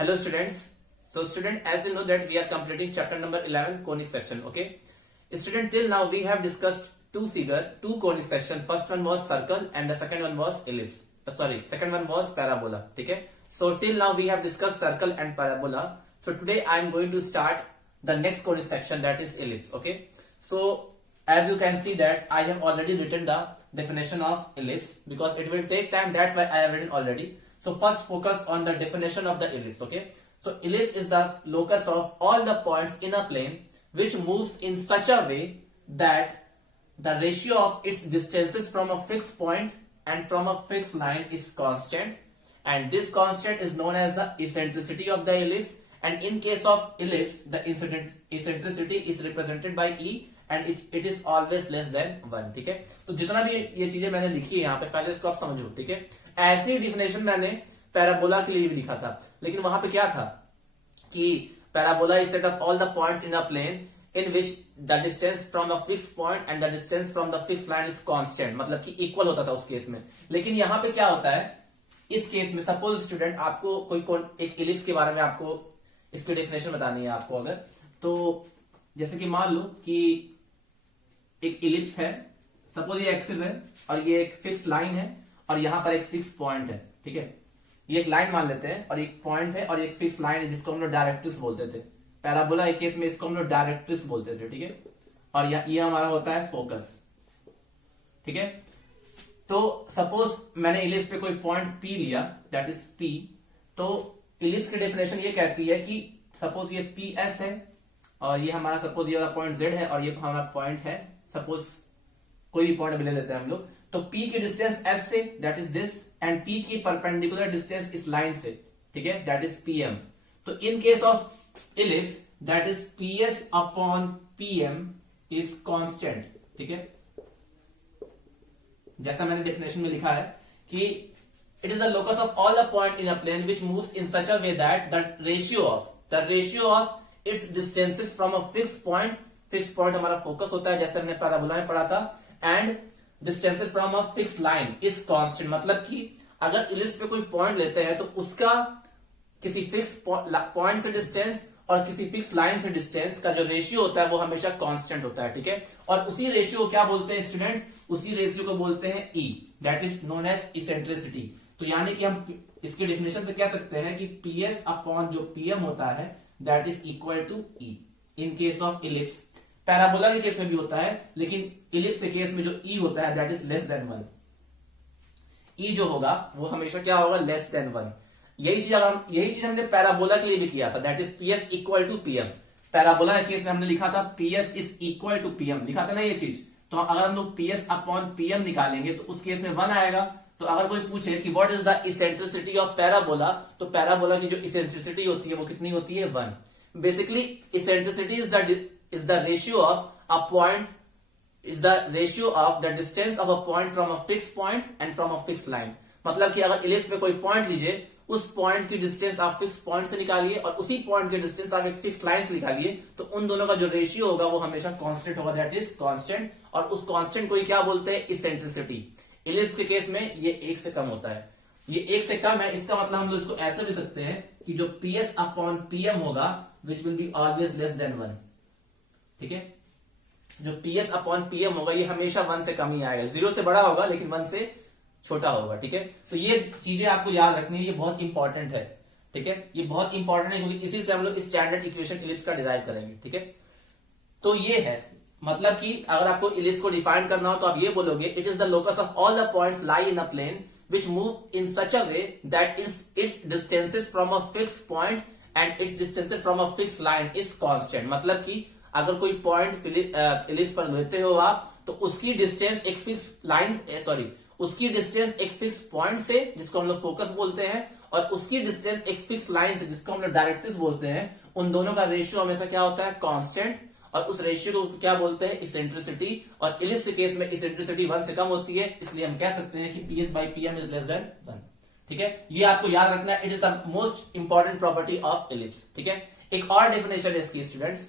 Hello students. So student, as you know that we are completing chapter number 11 conic section. Okay. Student, till now we have discussed two conic section. First one was circle and the second one was ellipse. Second one was parabola. Okay. So till now we have discussed circle and parabola. So today I am going to start the next conic section, that is ellipse. Okay. So as you can see that I have already written the definition of ellipse because it will take time. That's why I have written already. So first focus on the definition of the ellipse. Okay. So ellipse is the locus of all the points in a plane which moves in such a way that the ratio of its distances from a fixed point and from a fixed line is constant, and this constant is known as the eccentricity of the ellipse. And in case of ellipse, the eccentricity is represented by E and it is always less than 1. ठीक है, तो जितना भी ये चीजें मैंने लिखी है यहाँ पे पहले इसको आप समझो. ठीक है, ऐसी डिफिनेशन मैंने पैराबोला के लिए भी लिखा था, लेकिन वहां पे क्या था कि parabola is set of all the points in a plane in which the distance from a fix point and the distance from the fix line is constant, मतलब कि इक्वल होता था उस केस में. लेकिन यहाँ पे क्या होता है इस केस में, सपोज स्टूडेंट आपको एक इलिप्स के बारे में आपको इसकी डेफिनेशन बतानी है आपको, अगर तो जैसे कि मान लो कि एक इलिप्स है, सपोज ये एक्सिस है और ये एक फिक्स लाइन है और यहां पर एक फिक्स पॉइंट है. ठीक है, ये एक लाइन मान लेते हैं और एक पॉइंट है और एक फिक्स लाइन है जिसको हम लोग डायरेक्ट्रिक्स बोलते थे. पैराबोला एक केस में इसको हम लोग डायरेक्ट्रिक्स बोलते थे. ठीक है, और ये हमारा होता है फोकस. ठीक है, तो सपोज मैंने इलिप्स पे कोई पॉइंट P लिया, दैट इज P. तो इलिप्स की डेफिनेशन ये कहती है कि सपोज ये PS है और ये हमारा सपोज ये वाला पॉइंट Z है और ये हमारा पॉइंट है, सपोज कोई भी पॉइंट ले लेते हैं हम लोग. तो P की डिस्टेंस S से, that is this, and P की परपेंडिकुलर डिस्टेंस इस लाइन से. ठीक है, दैट इज PM. तो in case of ellipse that is PS upon PM is constant. ठीक है, जैसा मैंने डेफिनेशन में लिखा है कि it is the locus of all the point in a plane which moves in such a way that the ratio of its distances from a fix point हमारा focus होता है, जैसे हमने पैराबोला में पढ़ा था, and distances from a fix line is constant. मतलब कि अगर इलिप्स पे कोई पॉइंट लेते हैं तो उसका किसी फिक्स पॉइंट से डिस्टेंस और किसी फिक्स लाइन से डिस्टेंस का जो रेशियो होता है वो हमेशा कांस्टेंट होता है. ठीक है, और उसी रेशियो को क्या बोलते हैं स्टूडेंट, उसी रेशियो को बोलते हैं E, that is known as eccentricity. तो यानी कि हम इसके डेफिनेशन से कह सकते हैं कि PS अपॉन जो PM होता है that is equal to E in case of ellipse. Parabola के केस में भी होता है, लेकिन इलिप्स के केस में जो E होता है that is less than 1. E जो होगा वो हमेशा क्या होगा, लेस देन 1. यही चीज हमने पैराबोला के लिए भी किया था, that is PS equal to PM. Parabola के केस में हमने लिखा था PS is equal to PM, लिखा था ना ये चीज. तो अगर हम लोग PS अपॉन PM निकालेंगे तो उस केस में 1 आएगा. तो अगर कोई पूछे कि what is the eccentricity of parabola, तो पैराबोला की जो इसेंट्रिसिटी होती है वो कितनी होती है, 1. Basically eccentricity is the ratio of the distance of a point from a fixed point and from a fixed line. मतलब कि अगर इलिप्स पे कोई पॉइंट लीजिए, उस पॉइंट की डिस्टेंस आप फिक्स पॉइंट से निकालिए और उसी पॉइंट की डिस्टेंस आप एक फिक्स लाइन से निकालिए, तो उन दोनों का जो रेशियो होगा वो हमेशा कांस्टेंट होगा, दैट इज कांस्टेंट. और उस कांस्टेंट को ही क्या बोलते हैं, इसेंट्रिसिटी. इलिप्स के केस में ये 1 से कम होता है, ये 1 से कम है. इसका मतलब हम लोग इसको ऐसे भी सकते हैं कि जो PS अपॉन PM होगा which will be always less than 1. ठीक है, जो PS अपॉन PM होगा ये हमेशा 1 से कम ही आएगा. 0 से बड़ा होगा लेकिन 1 से छोटा होगा. ठीक है, तो ये चीजें आपको याद रखनी है, ये बहुत इंपॉर्टेंट है. ठीक है, ये बहुत इंपॉर्टेंट है क्योंकि इसी से हम लोग स्टैंडर्ड इक्वेशन इलिप्स का डिराइव करेंगे. ठीक है, तो ये है, मतलब कि अगर आपको इलिप्स को डिफाइन करना हो तो आप ये बोलोगे, it is the locus of all the points lie in a plane which move in such a way that its distances from a fix point and its distances from a fix line is constant. मतलब कि अगर कोई point ellipse पर लेते हो आप, तो उसकी डिस्टेंस एक फिक्स लाइन उसकी डिस्टेंस एक फिक्स पॉइंट से जिसको हम लोग फोकस बोलते हैं और उसकी डिस्टेंस एक फिक्स लाइन से जिसको हम लोग डायरेक्ट्रिक्स बोलते हैं, उन दोनों का रेशियो हमेशा क्या होता है, कांस्टेंट. और उस रेशियो को क्या बोलते हैं, इसेंट्रिसिटी. और इलिप्स के केस में इसेंट्रिसिटी 1 से कम होती है, इसलिए हम कह सकते हैं कि PS by PM is less than 1. ठीक है, ये आपको याद रखना है, it is the most important property of ellipse. ठीक है, एक और डेफिनेशन है इसकी स्टूडेंट्स.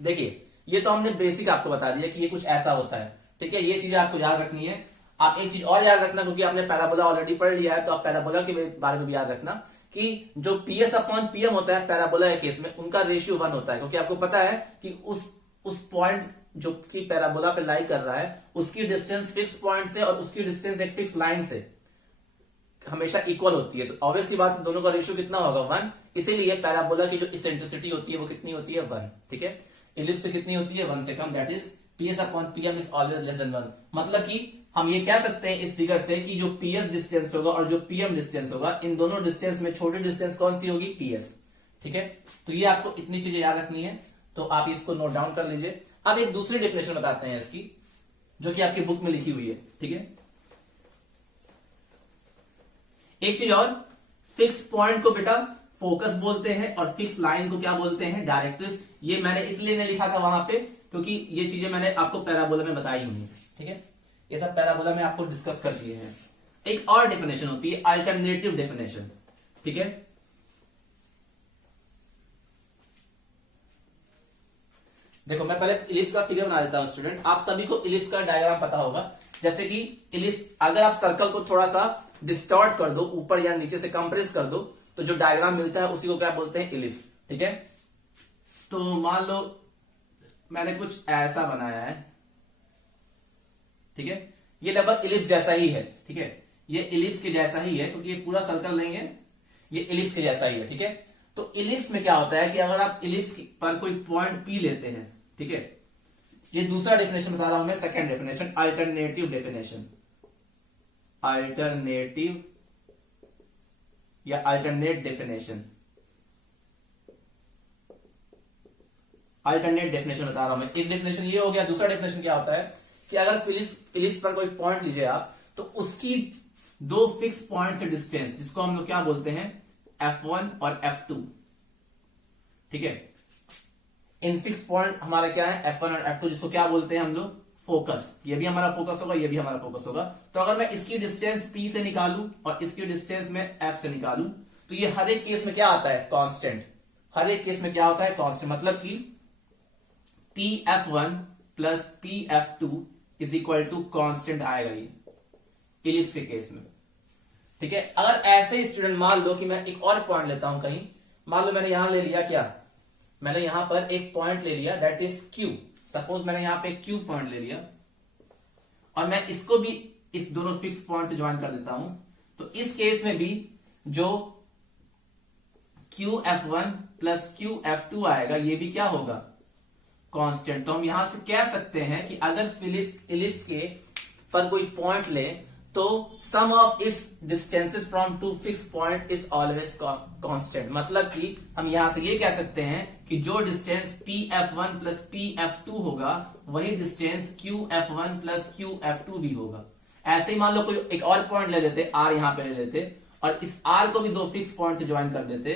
देखिए, ये तो हमने बेसिक आपको बता दिया कि ये कुछ ऐसा होता है. ठीक है, ये चीजें आपको याद रखनी है. आप एक चीज और याद रखना, क्योंकि आपने पैराबोला ऑलरेडी पढ़ लिया है, तो आप पैराबोला के बारे में भी याद रखना कि जो PS अपॉन PM होता है पैराबोला के केस में, उनका रेशियो 1 होता है, क्योंकि आपको पता है कि उस पॉइंट जो कि पैराबोला पे लाई कर रहा है उसकी डिस्टेंस फिक्स पॉइंट से और उसकी डिस्टेंस एक फिक्स लाइन से हमेशा इक्वल होती है। तो ऑब्वियसली बात है दोनों का रेशियो कितना होगा 1, इसीलिए पैराबोला की जो इसेंट्रिसिटी होती है वो कितनी होती है 1। ठीक है, इलिप्स से कितनी होती है 1 से कम, that is PS upon PM is always less than 1। मतलब कि हम ये कह सकते हैं इस फिगर से कि जो PS डिस्टेंस होगा और जो PM डिस्टेंस होगा, इन दोनों डिस्टेंस में छोटी डिस्टेंस कौन सी होगी, PS। ठीक है, तो ये आपको इतनी चीजें याद रखनी है, तो आप इसको नोट डाउन कर लीजिए। अब एक दूसरी डेफिनेशन बताते हैं इसकी, जो कि आपकी बुक में लिखी हुई है। ठीक है, एक चीज और, फिक्स पॉइंट को बेटा फोकस बोलते हैं और फिक्स लाइन को क्या बोलते हैं, डायरेक्ट्रिक्स। ये मैंने इसलिए नहीं लिखा था वहां पे क्योंकि ये चीजें मैंने आपको पैराबोला में बताई हुई है। ठीक है, ये सब पैराबोला में आपको डिस्कस कर दिए हैं। एक और डेफिनेशन होती है अल्टरनेटिव डेफिनेशन। ठीक है, देखो मैं पहले इलिप्स का फिगर बना देता हूं स्टूडेंट। आप सभी को इलिप्स का डायग्राम पता होगा। जैसे कि इलिप्स, अगर आप सर्कल को थोड़ा सा डिस्टॉर्ट कर दो, ऊपर या नीचे से कंप्रेस कर दो, तो जो डायग्राम मिलता है उसी को क्या बोलते हैं, इलिप्स। ठीक है, तो मान लो मैंने कुछ ऐसा बनाया है। ठीक है, ये लगभग इलिप्स जैसा ही है। ठीक है, ये इलिप्स के जैसा ही है क्योंकि ये पूरा सर्कल नहीं है, ये इलिप्स के जैसा ही है। ठीक है, तो इलिप्स में क्या होता है कि अगर आप इलिप्स पर कोई पॉइंट P लेते हैं, ठीक है, ये दूसरा डेफिनेशन बता रहा हूं मैं, second definition, alternative definition, alternative या अल्टरनेट डेफिनेशन, अल्टरनेट डेफिनेशन बता रहा हूं मैं। एक डेफिनेशन ये हो गया। दूसरा डेफिनेशन क्या होता है कि अगर इलिप्स पर कोई पॉइंट लीजिए आप, तो उसकी दो फिक्स पॉइंट से डिस्टेंस, जिसको हम लोग क्या बोलते हैं, F1 और F2। ठीक है, इन फिक्स पॉइंट हमारा क्या है, F1 और F2, जिसको क्या बोलते हैं हम लोग, फोकस। ये भी हमारा फोकस होगा, ये भी हमारा फोकस होगा। तो अगर मैं इसकी डिस्टेंस P से निकालूं और इसकी डिस्टेंस में F से निकालूं, तो ये हर एक केस में क्या आता है, कांस्टेंट। हर एक केस में क्या होता है, कांस्टेंट। मतलब कि PF1 plus PF2 is equal to constant आएगा ये इलिप्स के केस में। ठीक है, अगर ऐसे ही स्टूडेंट मान लो कि मैं एक और पॉइंट लेता हूं कहीं, मान लो मैंने यहां ले लिया, क्या मैंने यहां पर एक पॉइंट ले लिया, दैट इज Q। सपोज मैंने यहां पे Q पॉइंट ले लिया और मैं इसको भी इस दोनों फिक्स पॉइंट से ज्वाइन कर देता हूं, तो इस केस में भी जो QF1 प्लस QF2 आएगा, ये भी क्या होगा, कांस्टेंट। तो हम यहां से कह सकते हैं कि अगर इलिप्स के पर कोई पॉइंट ले, तो sum of its distances from two fix point is always constant. मतलब कि हम यहां से ये कह सकते हैं कि जो डिस्टेंस PF1 प्लस PF2 होगा, वही डिस्टेंस QF1 प्लस QF2 भी होगा। ऐसे ही मान लो कोई एक और पॉइंट ले लेते, R यहां पे ले लेते और इस R को भी दो फिक्स पॉइंट से ज्वाइन कर देते,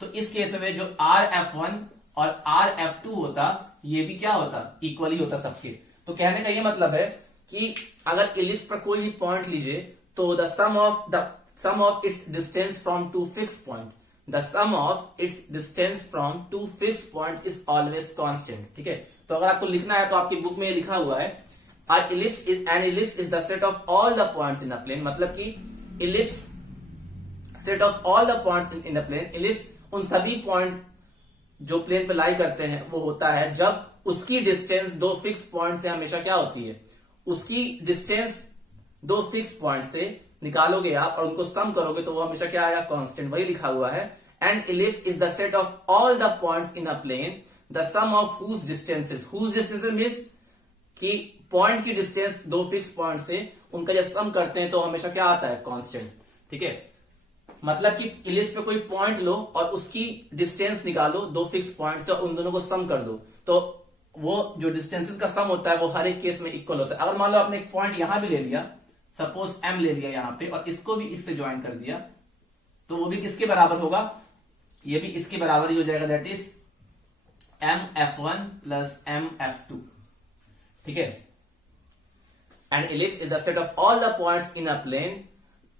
तो इस केस में जो RF1 और RF2 होता, ये भी क्या होता, इक्वली होता सबके। तो कहने का ये मतलब है कि अगर इलिप्स पर कोई भी पॉइंट लीजिए, तो the sum of its distance from two fix point, the sum of its distance from two fix point is always constant. ठीक है, तो अगर आपको लिखना है तो आपकी बुक में लिखा हुआ है, an ellipse is the set of all the points in a plane। मतलब कि ellipse set of all the points in a plane, ellipse उन सभी पॉइंट जो प्लेन पे लाई करते हैं वो होता है जब उसकी डिस्टेंस दो फिक्स पॉइंट से हमेशा क्या होती है, उसकी डिस्टेंस दो फिक्स पॉइंट से निकालोगे आप और उनको सम करोगे तो वो हमेशा क्या आएगा, कांस्टेंट। वही लिखा हुआ है, and ellipse is the set of all the points in a plane the sum of whose distances means कि पॉइंट की डिस्टेंस दो फिक्स पॉइंट से उनका जब सम करते हैं तो हमेशा क्या आता है, कांस्टेंट। ठीक है, मतलब कि इलिप्स पे कोई पॉइंट लो और उसकी डिस्टेंस निकालो दो फिक्स पॉइंट से, उन दोनों को सम कर दो, तो वो जो डिस्टेंसेस का सम होता है वो हर एक केस में इक्वल होता है। अगर मान लो आपने एक पॉइंट यहां भी ले लिया, सपोज M ले लिया यहां पे, और इसको भी इससे ज्वाइन कर दिया, तो वो भी किसके बराबर होगा, ये भी इसके बराबर ही हो जाएगा, that is MF1 plus MF2। ठीक है, and ellipse is the set of all the points in a plane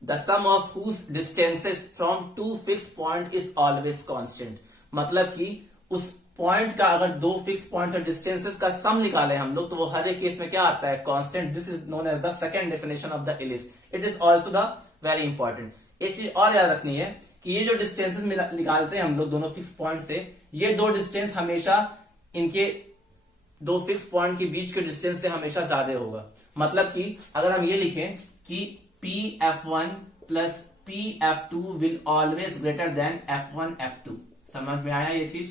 the sum of whose distances from two fixed point is always constant। मतलब कि उस पॉइंट का अगर दो फिक्स पॉइंट और distances का सम निकाले हम लोग, तो वो हर एक केस में क्या आता है, constant. This is known as the second definition of the ellipse. It is also the very important. एक चीज और याद रखनी है, कि ये जो डिस्टेंसेस निकालते हैं हम लोग दोनों फिक्स पॉइंट से, ये दो डिस्टेंस हमेशा इनके दो फिक्स पॉइंट के बीच के डिस्टेंस से हमेशा ज्यादा होगा। मतलब कि अगर हम ये लिखें कि Pf1 plus Pf2 will always greater than F1 F2, समझ में आया ये चीज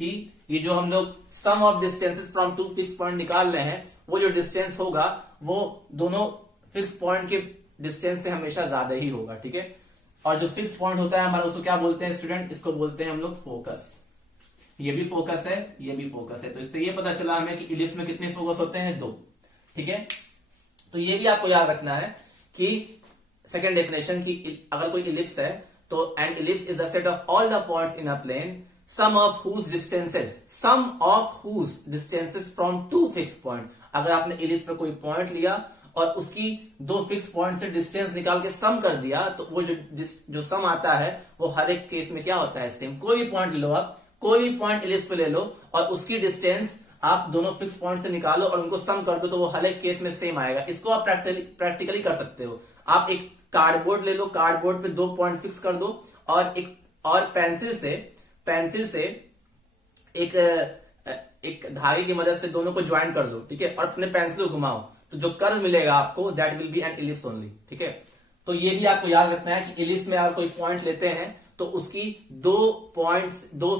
कि ये जो हम लोग sum of distances from two fix point निकाल रहे हैं, वो जो डिस्टेंस होगा वो दोनों फिक्स पॉइंट के डिस्टेंस से हमेशा ज्यादा ही होगा, ठीक है। और जो फिक्स पॉइंट होता है हमारा, उसको क्या बोलते हैं स्टूडेंट, इसको बोलते हैं हम लोग फोकस। ये भी फोकस है, ये भी फोकस है। तो इससे ये पता चला हमें कि इलिप्स में कितने फोकस होते हैं, 2, ठीक है। तो ये भी आपको याद रखना है कि सेकेंड डेफिनेशन की अगर कोई इलिप्स है तो an ellipse is the set of all the points in a plane sum of whose distances from two fix point. अगर आपने इलिप्स पर कोई पॉइंट लिया और उसकी दो फिक्स पॉइंट से डिस्टेंस निकाल के सम कर दिया, तो वो जो सम आता है वो हर एक केस में क्या होता है, सेम। कोई भी पॉइंट लो आप, कोई भी पॉइंट इलिप्स पे ले लो और उसकी डिस्टेंस आप दोनों फिक्स पॉइंट से निकालो और उनको सम कर दो, तो वो हर एक केस में सेम आएगा। इसको आप प्रैक्टिकली कर सकते हो। आप एक कार्डबोर्ड ले लो, कार्डबोर्ड पे 2 पॉइंट फिक्स कर दो और पेंसिल से एक धागे की मदद से दोनों को ज्वाइन कर दो, ठीक है, और अपने पेंसिल को घुमाओ, तो जो कर्व मिलेगा आपको that will B N ellipse only, ठीक है। तो ये भी आपको याद रखना है कि इलिप्स में अगर कोई पॉइंट लेते हैं तो उसकी दो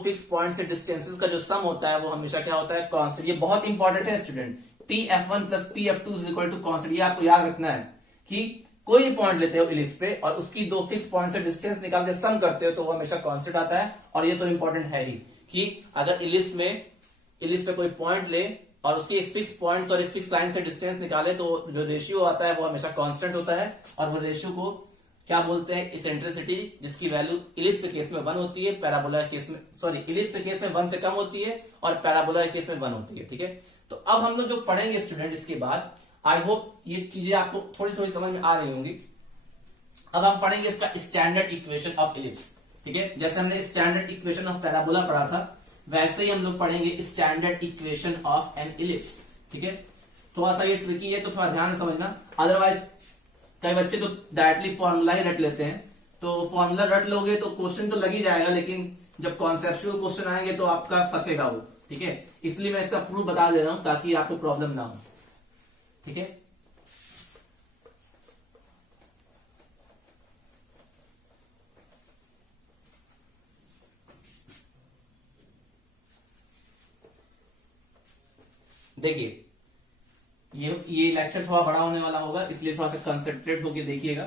फिक्स पॉइंट से डिस्टेंसेस का जो सम होता है वो हमेशा क्या होता है, कांस्टेंट। ये बहुत इंपॉर्टेंट है student. Pf1 plus Pf2 is equal to constant. ये आपको याद रखना है कि कोई भी पॉइंट लेते हो इलिप्स पे और उसकी दो फिक्स पॉइंट से डिस्टेंस निकाल के सम करते हो तो वो हमेशा कांस्टेंट आता है। और ये तो इंपॉर्टेंट है ही कि अगर इलिप्स पे कोई पॉइंट ले और उसकी एक फिक्स पॉइंट और एक फिक्स लाइन से डिस्टेंस निकाले तो जो रेशियो आता है वो हमेशा कांस्टेंट होता है। और वो रेशियो को क्या बोलते हैं, इसेंट्रिसिटी, जिसकी वैल्यू इलिप्स के केस में 1 होती है, पैराबोला के केस में इलिप्स के केस में 1 से कम होती है और पैराबोला के केस में 1 होती है, ठीक है। तो अब हम लोग जो पढ़ेंगे स्टूडेंट इसके बाद, आई होप ये चीजें आपको थोड़ी थोड़ी समझ में आ रही होंगी। अब हम पढ़ेंगे इसका स्टैंडर्ड इक्वेशन ऑफ इलिप्स, ठीक है। जैसे हमने स्टैंडर्ड इक्वेशन ऑफ पैराबोला पढ़ा था, वैसे ही हम लोग पढ़ेंगे standard equation of an ellipse, ठीक है। थोड़ा सा ये ट्रिकी है तो थोड़ा ध्यान से समझना, अदरवाइज कई बच्चे तो डायरेक्टली फॉर्मूला ही रट लेते हैं। तो फॉर्मूला रट लोगे तो क्वेश्चन तो लग ही जाएगा, लेकिन जब कॉन्सेप्चुअल क्वेश्चन आएंगे तो आपका फंसेगा वो, ठीक है। इसलिए मैं इसका प्रूफ बता दे रहा हूं ताकि आपको प्रॉब्लम ना हो, ठीक है। देखिए ये लेक्चर थोड़ा बड़ा होने वाला होगा, इसलिए थोड़ा सा कंसंट्रेट होके देखिएगा,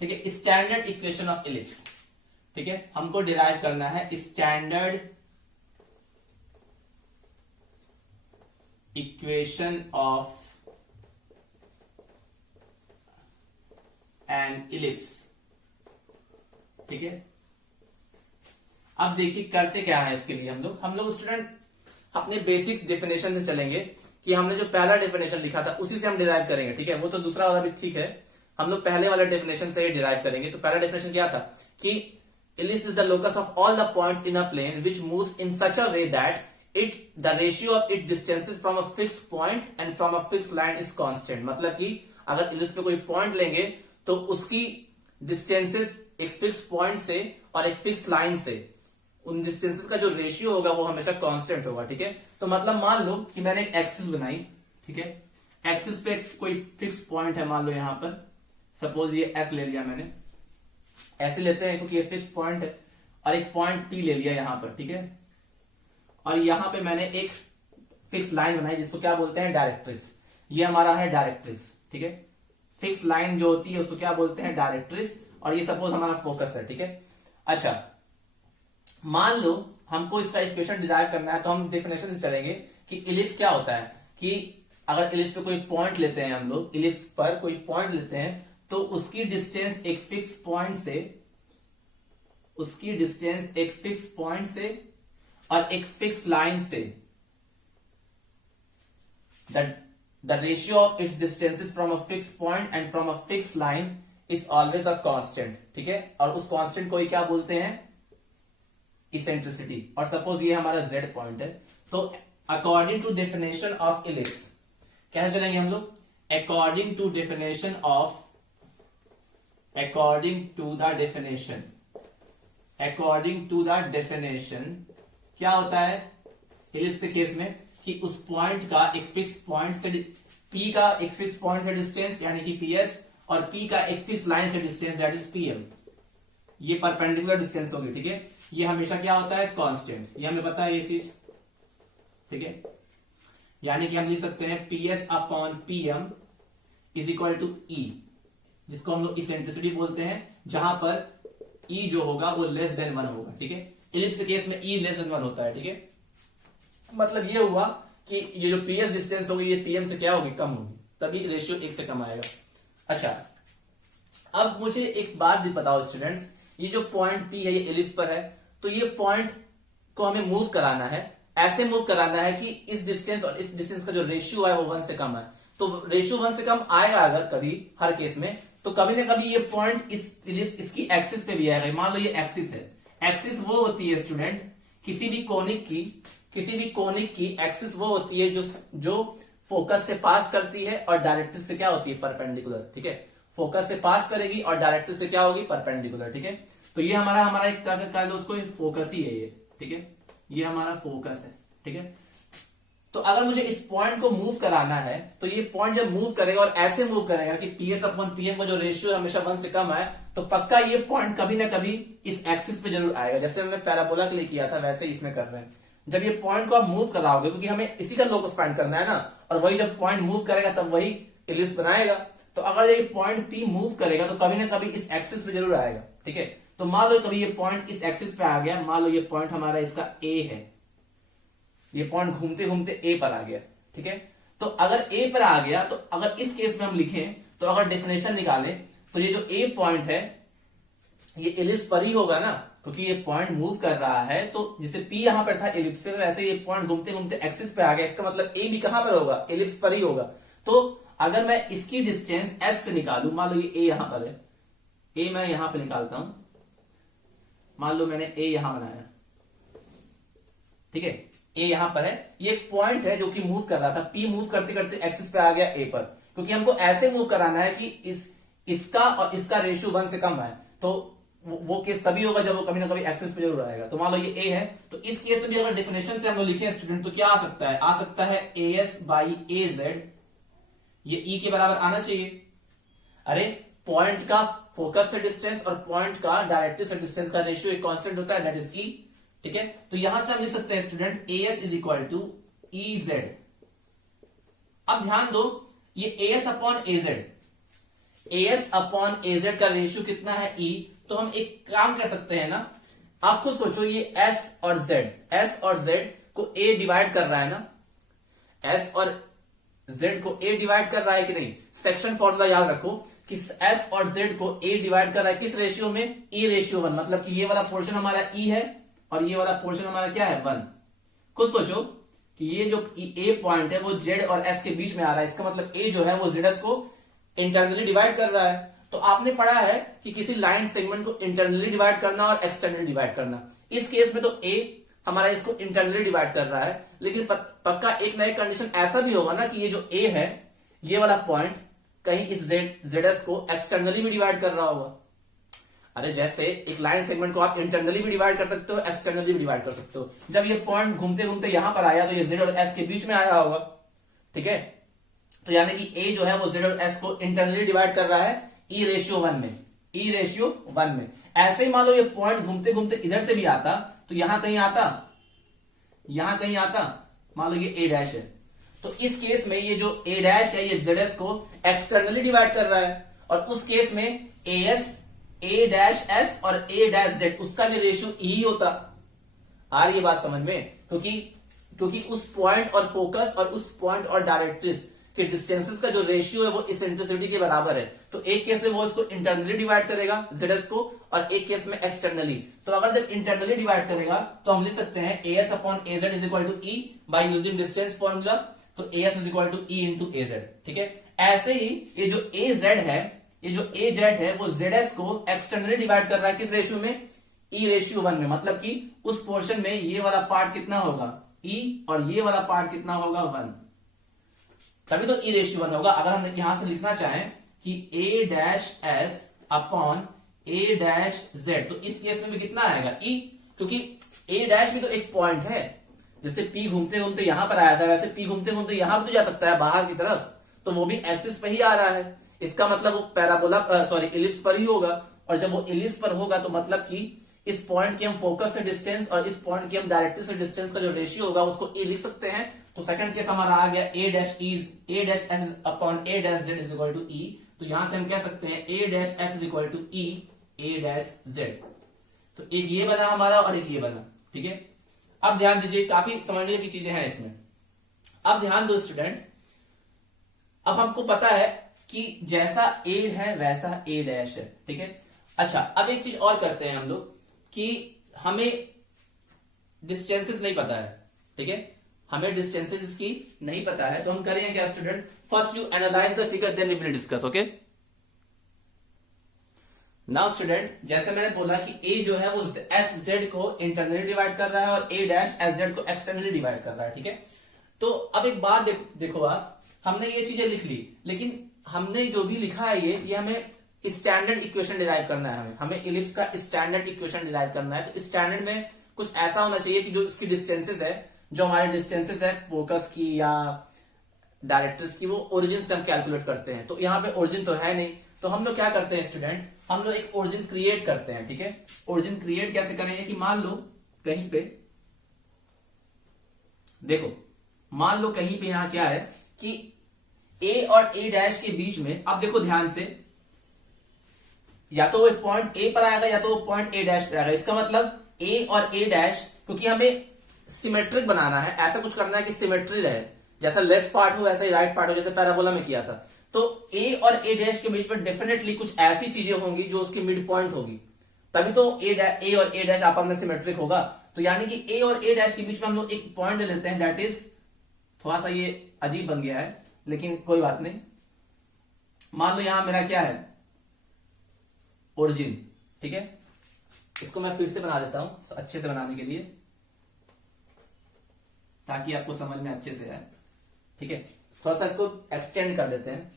ठीक है। स्टैंडर्ड इक्वेशन ऑफ इलिप्स, ठीक है, हमको डिराइव करना है standard equation of an ellipse, ठीक है। अब देखिए करते क्या है इसके लिए हम लोग स्टूडेंट अपने बेसिक डेफिनेशन से चलेंगे कि हमने जो पहला डेफिनेशन लिखा था उसी से हम डिराइव करेंगे, ठीक है। वो तो दूसरा वाला भी ठीक है, हम लोग पहले वाले डेफिनेशन से ही डिराइव करेंगे। तो पहला डेफिनेशन क्या था कि ellipse is the locus of all the points in a plane which moves in such a way that the ratio of it distances from a fix point and from a fix line is constant. मतलब कि अगर ellipse पे कोई point लेंगे तो उसकी distances एक fix point से और एक फिक्स लाइन से, उन डिस्टेंसेस का जो रेशियो होगा वो हमेशा कांस्टेंट होगा, ठीक है। तो मतलब मान लो कि मैंने एक एक्सिस बनाई, ठीक है। एक्सिस पे कोई फिक्स पॉइंट है, मान लो यहां पर सपोज ये एस ले लिया मैंने, ऐसे लेते हैं क्योंकि ये फिक्स पॉइंट है, और एक पॉइंट पी ले लिया यहां पर, ठीक है। और यहां पे मैंने एक फिक्स लाइन बनाई जिसको क्या बोलते हैं, डायरेक्ट्रिक्स। ये हमारा है डायरेक्ट्रिक्स, ठीक है। फिक्स लाइन जो होती है उसको क्या बोलते हैं, डायरेक्ट्रिक्स। और ये सपोज हमारा फोकस है, ठीक है। अच्छा मान लो हमको इसका इक्वेशन डिराइव करना है, तो हम डेफिनेशन से चलेंगे कि इलिप्स क्या होता है। कि अगर इलिप्स पे कोई पॉइंट लेते हैं, हम लोग इलिप्स पर कोई पॉइंट लेते हैं तो उसकी डिस्टेंस एक फिक्स पॉइंट से और एक फिक्स लाइन से, the ratio of its distances from a fix point and from a fix line is always a constant, ठीक है। और उस कांस्टेंट को ही क्या बोलते हैं, इसेंट्रिसिटी। और सपोज ये हमारा z पॉइंट है, तो according to definition of ellipse कैसे चलेंगे हम लोग, according to the definition according to the definition क्या होता है इलिप्स के केस में कि उस पॉइंट का एक फिक्स पॉइंट से पी का एक फिक्स पॉइंट से डिस्टेंस यानी कि पीएस और पी का एक फिक्स लाइन से डिस्टेंस दैट इज पीएम, ये परपेंडिकुलर डिस्टेंस होगी, ठीक है। ये हमेशा क्या होता है कांस्टेंट, ये हमें पता है ये चीज, ठीक है। यानी कि हम लिख सकते हैं PS upon PM is equal to e, जिसको हम लोग इसेंट्रिसिटी बोलते हैं, जहां पर ई जो होगा वो लेस देन 1 होगा, ठीक है। इलिप्स के केस में ई लेस देन 1 होता है, ठीक है। मतलब ये हुआ कि ये जो पीएस डिस्टेंस होगी ये पीएम से क्या होगी, कम होगी, तभी रेशियो 1 से कम आएगा। अच्छा, अब मुझे एक बात भी बताओ स्टूडेंट्स, ये जो पॉइंट पी है ये इलिप्स पर है, तो ये पॉइंट को हमें मूव कराना है, ऐसे मूव कराना है कि इस डिस्टेंस और इस डिस्टेंस का जो रेशियो है वो 1 से कम है। तो रेशियो 1 से कम आएगा अगर कभी हर केस में, तो कभी ना कभी ये पॉइंट इस इलिप्स इसकी एक्सिस पे भी आएगा। मान लो ये एक्सिस है, एक्सिस वो होती है स्टूडेंट किसी भी कोनिक की एक्सिस वो होती है जो फोकस से पास करती है और डायरेक्ट्रिक्स से क्या होती है, परपेंडिकुलर, ठीक है। फोकस से पास करेगी और डायरेक्ट्रिक्स से क्या होगी, परपेंडिकुलर, ठीक है। तो ये हमारा एक तरह का उसको फोकस ही है ये, ठीक है, ये हमारा फोकस है, ठीक है। तो अगर मुझे इस पॉइंट को मूव कराना है तो ये पॉइंट जब मूव करेगा और ऐसे मूव करेगा कि पीएस अपॉन पीएम का जो रेशियो हमेशा 1 से कम आए, तो पक्का ये पॉइंट कभी ना कभी इस एक्सिस पे जरूर आएगा। जैसे हमने पैराबोला के लिए किया था वैसे ही इसमें कर रहे हैं। जब ये पॉइंट को आप मूव कराओगे, क्योंकि हमें इसी का लोकस फाइंड करना है ना, और वही जब पॉइंट मूव करेगा तब वही इलिप्स बनाएगा। तो अगर ये पॉइंट पी मूव करेगा तो कभी ना कभी इस एक्सिस पे जरूर आएगा, ठीक है। तो मान लो कभी ये पॉइंट इस एक्सिस पे आ गया, मान लो ये पॉइंट हमारा इसका ए है, ये पॉइंट घूमते घूमते ए पर आ गया, ठीक है। तो अगर ए पर आ गया तो अगर इस केस में हम लिखें तो अगर डेफिनेशन निकालें तो ये जो ए पॉइंट है ये इलिप्स पर ही होगा ना, क्योंकि ये पॉइंट मूव कर रहा है। तो जैसे पी यहां पर था इलिप्स पे, वैसे ये पॉइंट घूमते घूमते एक्सिस पे आ गया, इसका मतलब ए भी कहां पर होगा, इलिप्स पर ही होगा। तो अगर मैं इसकी डिस्टेंस एस से निकालू, मान लो ये ए यहां पर है, ए मैं यहां पर निकालता हूं, मान लो मैंने ए यहां बनाया, ठीक है, ए यहां पर है, ये एक पॉइंट है जो कि मूव कर रहा था, पी मूव करते करते एक्सिस पे आ गया ए पर, क्योंकि हमको ऐसे मूव कराना है कि इसका और इसका रेशियो 1 से कम है। तो वो केस तभी होगा जब वो कभी ना कभी एक्सिस पे जरूर आएगा। तो मान लो ये ए है, तो इस केस में भी अगर डेफिनेशन से हम लोग लिखे स्टूडेंट तो क्या आ सकता है, आ सकता है A S by A Z, ये ई के बराबर आना चाहिए। अरे पॉइंट का फोकस से डिस्टेंस और पॉइंट का डायरेक्ट्रिक्स से डिस्टेंस का रेशियो एक कांस्टेंट होता है, दैट इज ई, ठीक है। तो यहां से हम लिख सकते हैं student A S is equal to E Z. अब ध्यान दो, ये A S upon A Z, A S upon A Z का रेशियो कितना है, ई। तो हम एक काम कर सकते हैं ना, आप खुद सोचो, ये एस और जेड को ए डिवाइड कर रहा है ना, एस और जेड को ए डिवाइड कर रहा है कि नहीं। सेक्शन फॉर्मूला याद रखो कि एस और जेड को ए डिवाइड कर रहा है किस रेशियो में, ई रेशियो 1, मतलब कि ये वाला पोर्शन हमारा ई है और ये वाला पोर्शन हमारा क्या है, 1। खुद सोचो कि ये जो ए पॉइंट है वो जेड और एस के बीच में आ रहा है, इसका मतलब ए जो है वो जेड एस को इंटरनली डिवाइड कर रहा है। तो आपने पढ़ा है कि किसी लाइन सेगमेंट को इंटरनली डिवाइड करना और एक्सटर्नली डिवाइड करना। इस केस में तो ए हमारा इसको इंटरनली डिवाइड कर रहा है, लेकिन पक्का एक नया कंडीशन ऐसा भी होगा ना कि ये जो ए है, ये वाला पॉइंट कहीं इस जेड एस को एक्सटर्नली भी डिवाइड कर रहा होगा। अरे जैसे एक लाइन सेगमेंट को आप इंटरनली भी डिवाइड कर सकते हो, एक्सटर्नली भी डिवाइड कर सकते हो। जब ये पॉइंट घूमते घूमते यहां पर आया तो ये जेड और एस के बीच में आया होगा, ठीक है। तो यानी कि ए जो है वो जेड और एस को इंटरनली डिवाइड कर रहा है ई रेशियो 1 में, ई रेशियो 1 में। ऐसे ही मान लो ये पॉइंट घूमते घूमते इधर से भी आता तो यहां कहीं आता, मान लो ये ए डैश है, तो इस केस में ये जो ए डैश है ये जेड एस को एक्सटर्नली डिवाइड कर रहा है, और उस केस में A S, A dash S और ए डैश जेड उसका भी रेशियो ई होता। आ रही है बात समझ में, क्योंकि उस पॉइंट और फोकस और उस पॉइंट और डायरेक्ट्रिक्स के डिस्टेंसेस का जो रेशियो है वो इसेंट्रिसिटी के बराबर है। तो एक केस में वो इसको इंटरनली डिवाइड करेगा जेड एस को, और एक केस में एक्सटर्नली। तो अगर जब इंटरनली डिवाइड करेगा तो हम लिख सकते हैं A S upon A Z is equal to e by using distance formula. तो A S is equal to e into A Z, ठीक है। ऐसे ही ये जो ए जेड है, ये जो ए जेड है वो जेड एस को एक्सटर्नली डिवाइड कर रहा है किस रेशियो में, ई रेशियो 1 में। मतलब कि उस पोर्शन में ये वाला पार्ट कितना होगा, ई, और ये वाला पार्ट कितना होगा, 1, तभी तो ई रेशियो 1 होगा। अगर हम यहां से लिखना चाहें कि ए dash S upon A dash Z, तो इस केस में भी कितना आएगा ई, क्योंकि ए डैश भी तो एक पॉइंट है। जैसे पी घूमते घूमते यहां पर आया था, वैसे पी घूमते घूमते यहां पर तो जा सकता है बाहर की तरफ, तो वो भी एक्सिस पे ही आ रहा है। इसका मतलब वो पैराबोला सॉरी इलिप्स पर ही होगा, और जब वो इलिप्स पर होगा तो मतलब कि इस पॉइंट की हम फोकस से डिस्टेंस और इस पॉइंट की हम डायरेक्ट्रिक्स से डिस्टेंस का जो रेशियो होगा उसको ए लिख सकते हैं। तो सेकंड केस हमारा आ गया A dash S upon A dash Z is equal to e. तो यहां से हम कह सकते हैं A dash S is equal to e A dash Z. तो एक ये बना हमारा और एक ये बना, ठीक है। अब ध्यान दीजिए, काफी समझने की चीजें हैं इसमें। अब ध्यान दो स्टूडेंट, अब हमको पता है कि जैसा ए है वैसा ए डैश है, ठीक है। अच्छा, अब एक चीज और करते हैं हम लोग कि हमें डिस्टेंसेस नहीं पता है, ठीक है, हमें डिस्टेंसेस इसकी नहीं पता है, तो हम करेंगे क्या student, first you analyse the figure then we will discuss, okay. Now student, जैसे मैंने बोला कि ए जो है वो एस जेड को इंटरनली डिवाइड कर रहा है और ए डैश एस जेड को एक्सटर्नली डिवाइड कर रहा है, ठीक है। तो अब एक बात देखो आप, हमने ये चीजें लिख ली, लेकिन हमने जो भी लिखा है ये हमें स्टैंडर्ड इक्वेशन डिराइव करना है। हमें इलिप्स का स्टैंडर्ड इक्वेशन डिराइव करना है। तो स्टैंडर्ड में कुछ ऐसा होना चाहिए कि जो इसकी डिस्टेंसेस है, जो हमारे डिस्टेंसेस है फोकस की या डायरेक्ट्रिक्स की, वो ओरिजिन से हम कैलकुलेट करते हैं। तो यहाँ पे ओरिजिन तो है नहीं, तो हम लोग क्या करते हैं स्टूडेंट, हम लोग एक ओरिजिन क्रिएट करते हैं, ठीक है। ओरिजिन क्रिएट कैसे करेंगे कि मान लो कहीं पे, देखो मान लो कहीं पे यहां क्या है कि ए और ए डैश के बीच में, अब देखो ध्यान से, या तो वो पॉइंट ए पर आएगा या तो वो पॉइंट ए डैश पर आएगा। इसका मतलब ए और ए डैश, क्योंकि हमें सिमेट्रिक बनाना है, ऐसा कुछ करना है कि सिमेट्री रहे, जैसा लेफ्ट पार्ट हो वैसा ही राइट पार्ट हो, जैसे पैराबोला में किया था। तो ए और ए डैश के बीच में डेफिनेटली कुछ ऐसी चीजें होंगी जो उसकी मिड पॉइंट होगी, तभी तो ए और ए डैश आपस में सिमेट्रिक होगा। तो यानी कि ए और ए डैश के बीच में हम लोग एक पॉइंट ले लेते हैं, दैट इज, थोड़ा सा ये अजीब बन गया है लेकिन कोई बात नहीं। मान लो यहां मेरा क्या है, ओरिजिन, ठीक है। इसको मैं फिर से बना देता हूं अच्छे से बनाने के लिए, ताकि आपको समझ में अच्छे से आए, ठीक है। थोड़ा सा इसको एक्सटेंड कर देते हैं,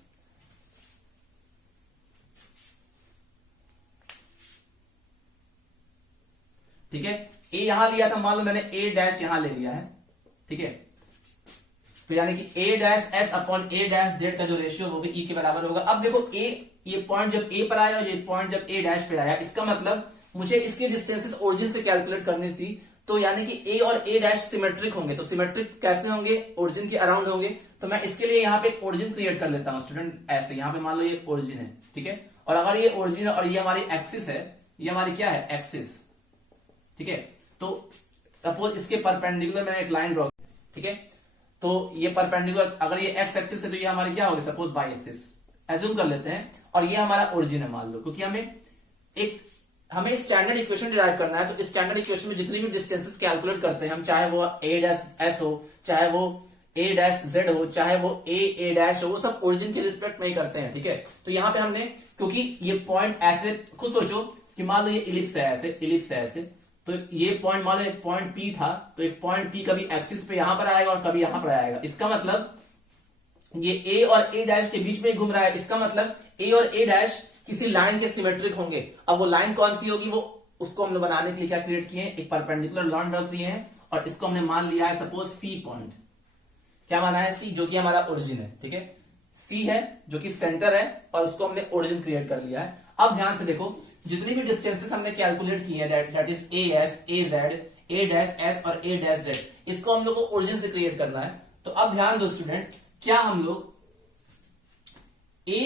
ठीक है। ए यहां लिया था, मान लो मैंने ए डैश यहां ले लिया है, ठीक है। तो यानी कि ए dash S upon A dash Z का जो रेशियो वो भी ई के बराबर होगा। अब देखो ये पॉइंट जब ए पर आया और ये पॉइंट जब ए डैश पे आया, इसका मतलब मुझे इसकी डिस्टेंसेस ओरिजिन से कैलकुलेट करनी थी। तो यानी कि ए और ए डैश सिमेट्रिक होंगे, तो सिमेट्रिक कैसे होंगे, ओरिजिन के अराउंड होंगे। तो मैं इसके लिए यहाँ पे एक ओरिजिन क्रिएट कर लेता हूँ स्टूडेंट, ऐसे यहाँ पे मान लो ये ओरिजिन है, ठीक है। और अगर ये ओरिजिन है और ये हमारी एक्सिस है, ये हमारी क्या है, एक्सिस, ठीक है। तो सपोज इसके परपेंडिकुलर मैंने एक लाइन ड्रॉ, ठीक है। तो ये परपेंडिकुलर, अगर ये एक्स एक्सिस है तो ये हमारी क्या होगी, सपोज वाई एक्सिस एज्यूम कर लेते हैं, और ये हमारा ओरिजिन है मान लो, क्योंकि हमें स्टैंडर्ड इक्वेशन डिराइव करना है। तो स्टैंडर्ड इक्वेशन में जितनी भी डिस्टेंसेस कैलकुलेट करते हैं हम, चाहे वो ए डैश एस हो, चाहे वो ए डैश जेड हो, चाहे वो ए डैश हो, वो सब ओरिजिन के रिस्पेक्ट में ही करते हैं, ठीक है। तो यहाँ पे हमने, क्योंकि ये पॉइंट ऐसे, खुद सोचो कि मान लो ये इलिप्स है ऐसे, इलिप्स है ऐसे, तो ये पॉइंट मान लो एक पॉइंट पी था, तो एक पॉइंट पी कभी एक्सिस पे यहां पर आएगा और कभी यहां पर आएगा। इसका मतलब ये ए और ए डैश के बीच में ही घूम रहा है, इसका मतलब ए और ए डैश किसी लाइन के सिमेट्रिक होंगे। अब वो लाइन कौन सी होगी, वो उसको हम लोग बनाने के लिए क्या क्रिएट किए हैं, एक परपेंडिकुलर लाइन ड्रॉ किए हैं, और इसको हमने मान लिया है सपोज सी पॉइंट। क्या माना है, सी, जो कि हमारा ओरिजिन है, ठीक है। सी है जो कि सेंटर है, और उसको हमने ओरिजिन क्रिएट कर लिया है। अब ध्यान से देखो, जितनी भी डिस्टेंसेस हमने कैलकुलेट की है, that is A S, A Z, A dash S और ए डैश जेड, इसको हम लोग को ओरिजिन से क्रिएट करना है। तो अब ध्यान दो स्टूडेंट, क्या हम लोग ए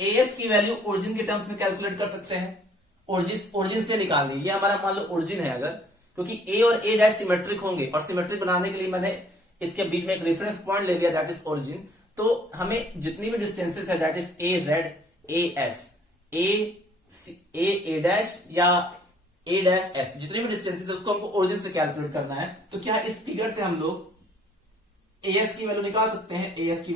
एस की वैल्यू ओरिजिन के टर्म्स में कैलकुलेट कर सकते हैं, ओरिजिन से निकालनी, ये हमारा मान लो ओरिजिन है अगर, क्योंकि ए और ए डैश सिमेट्रिक होंगे, और सिमेट्रिक बनाने के लिए मैंने इसके बीच में एक रेफरेंस पॉइंट ले लिया, दैट इज ओरिजिन। तो हमें जितनी भी डिस्टेंसेस है, that is A Z, A S, A dash या ए डैश एस, जितनी भी डिस्टेंसेस है उसको हमको ओरिजिन से कैलकुलेट करना है। तो क्या इस फिगर से हम लोग ए एस की वैल्यू निकाल सकते हैं, ए एस की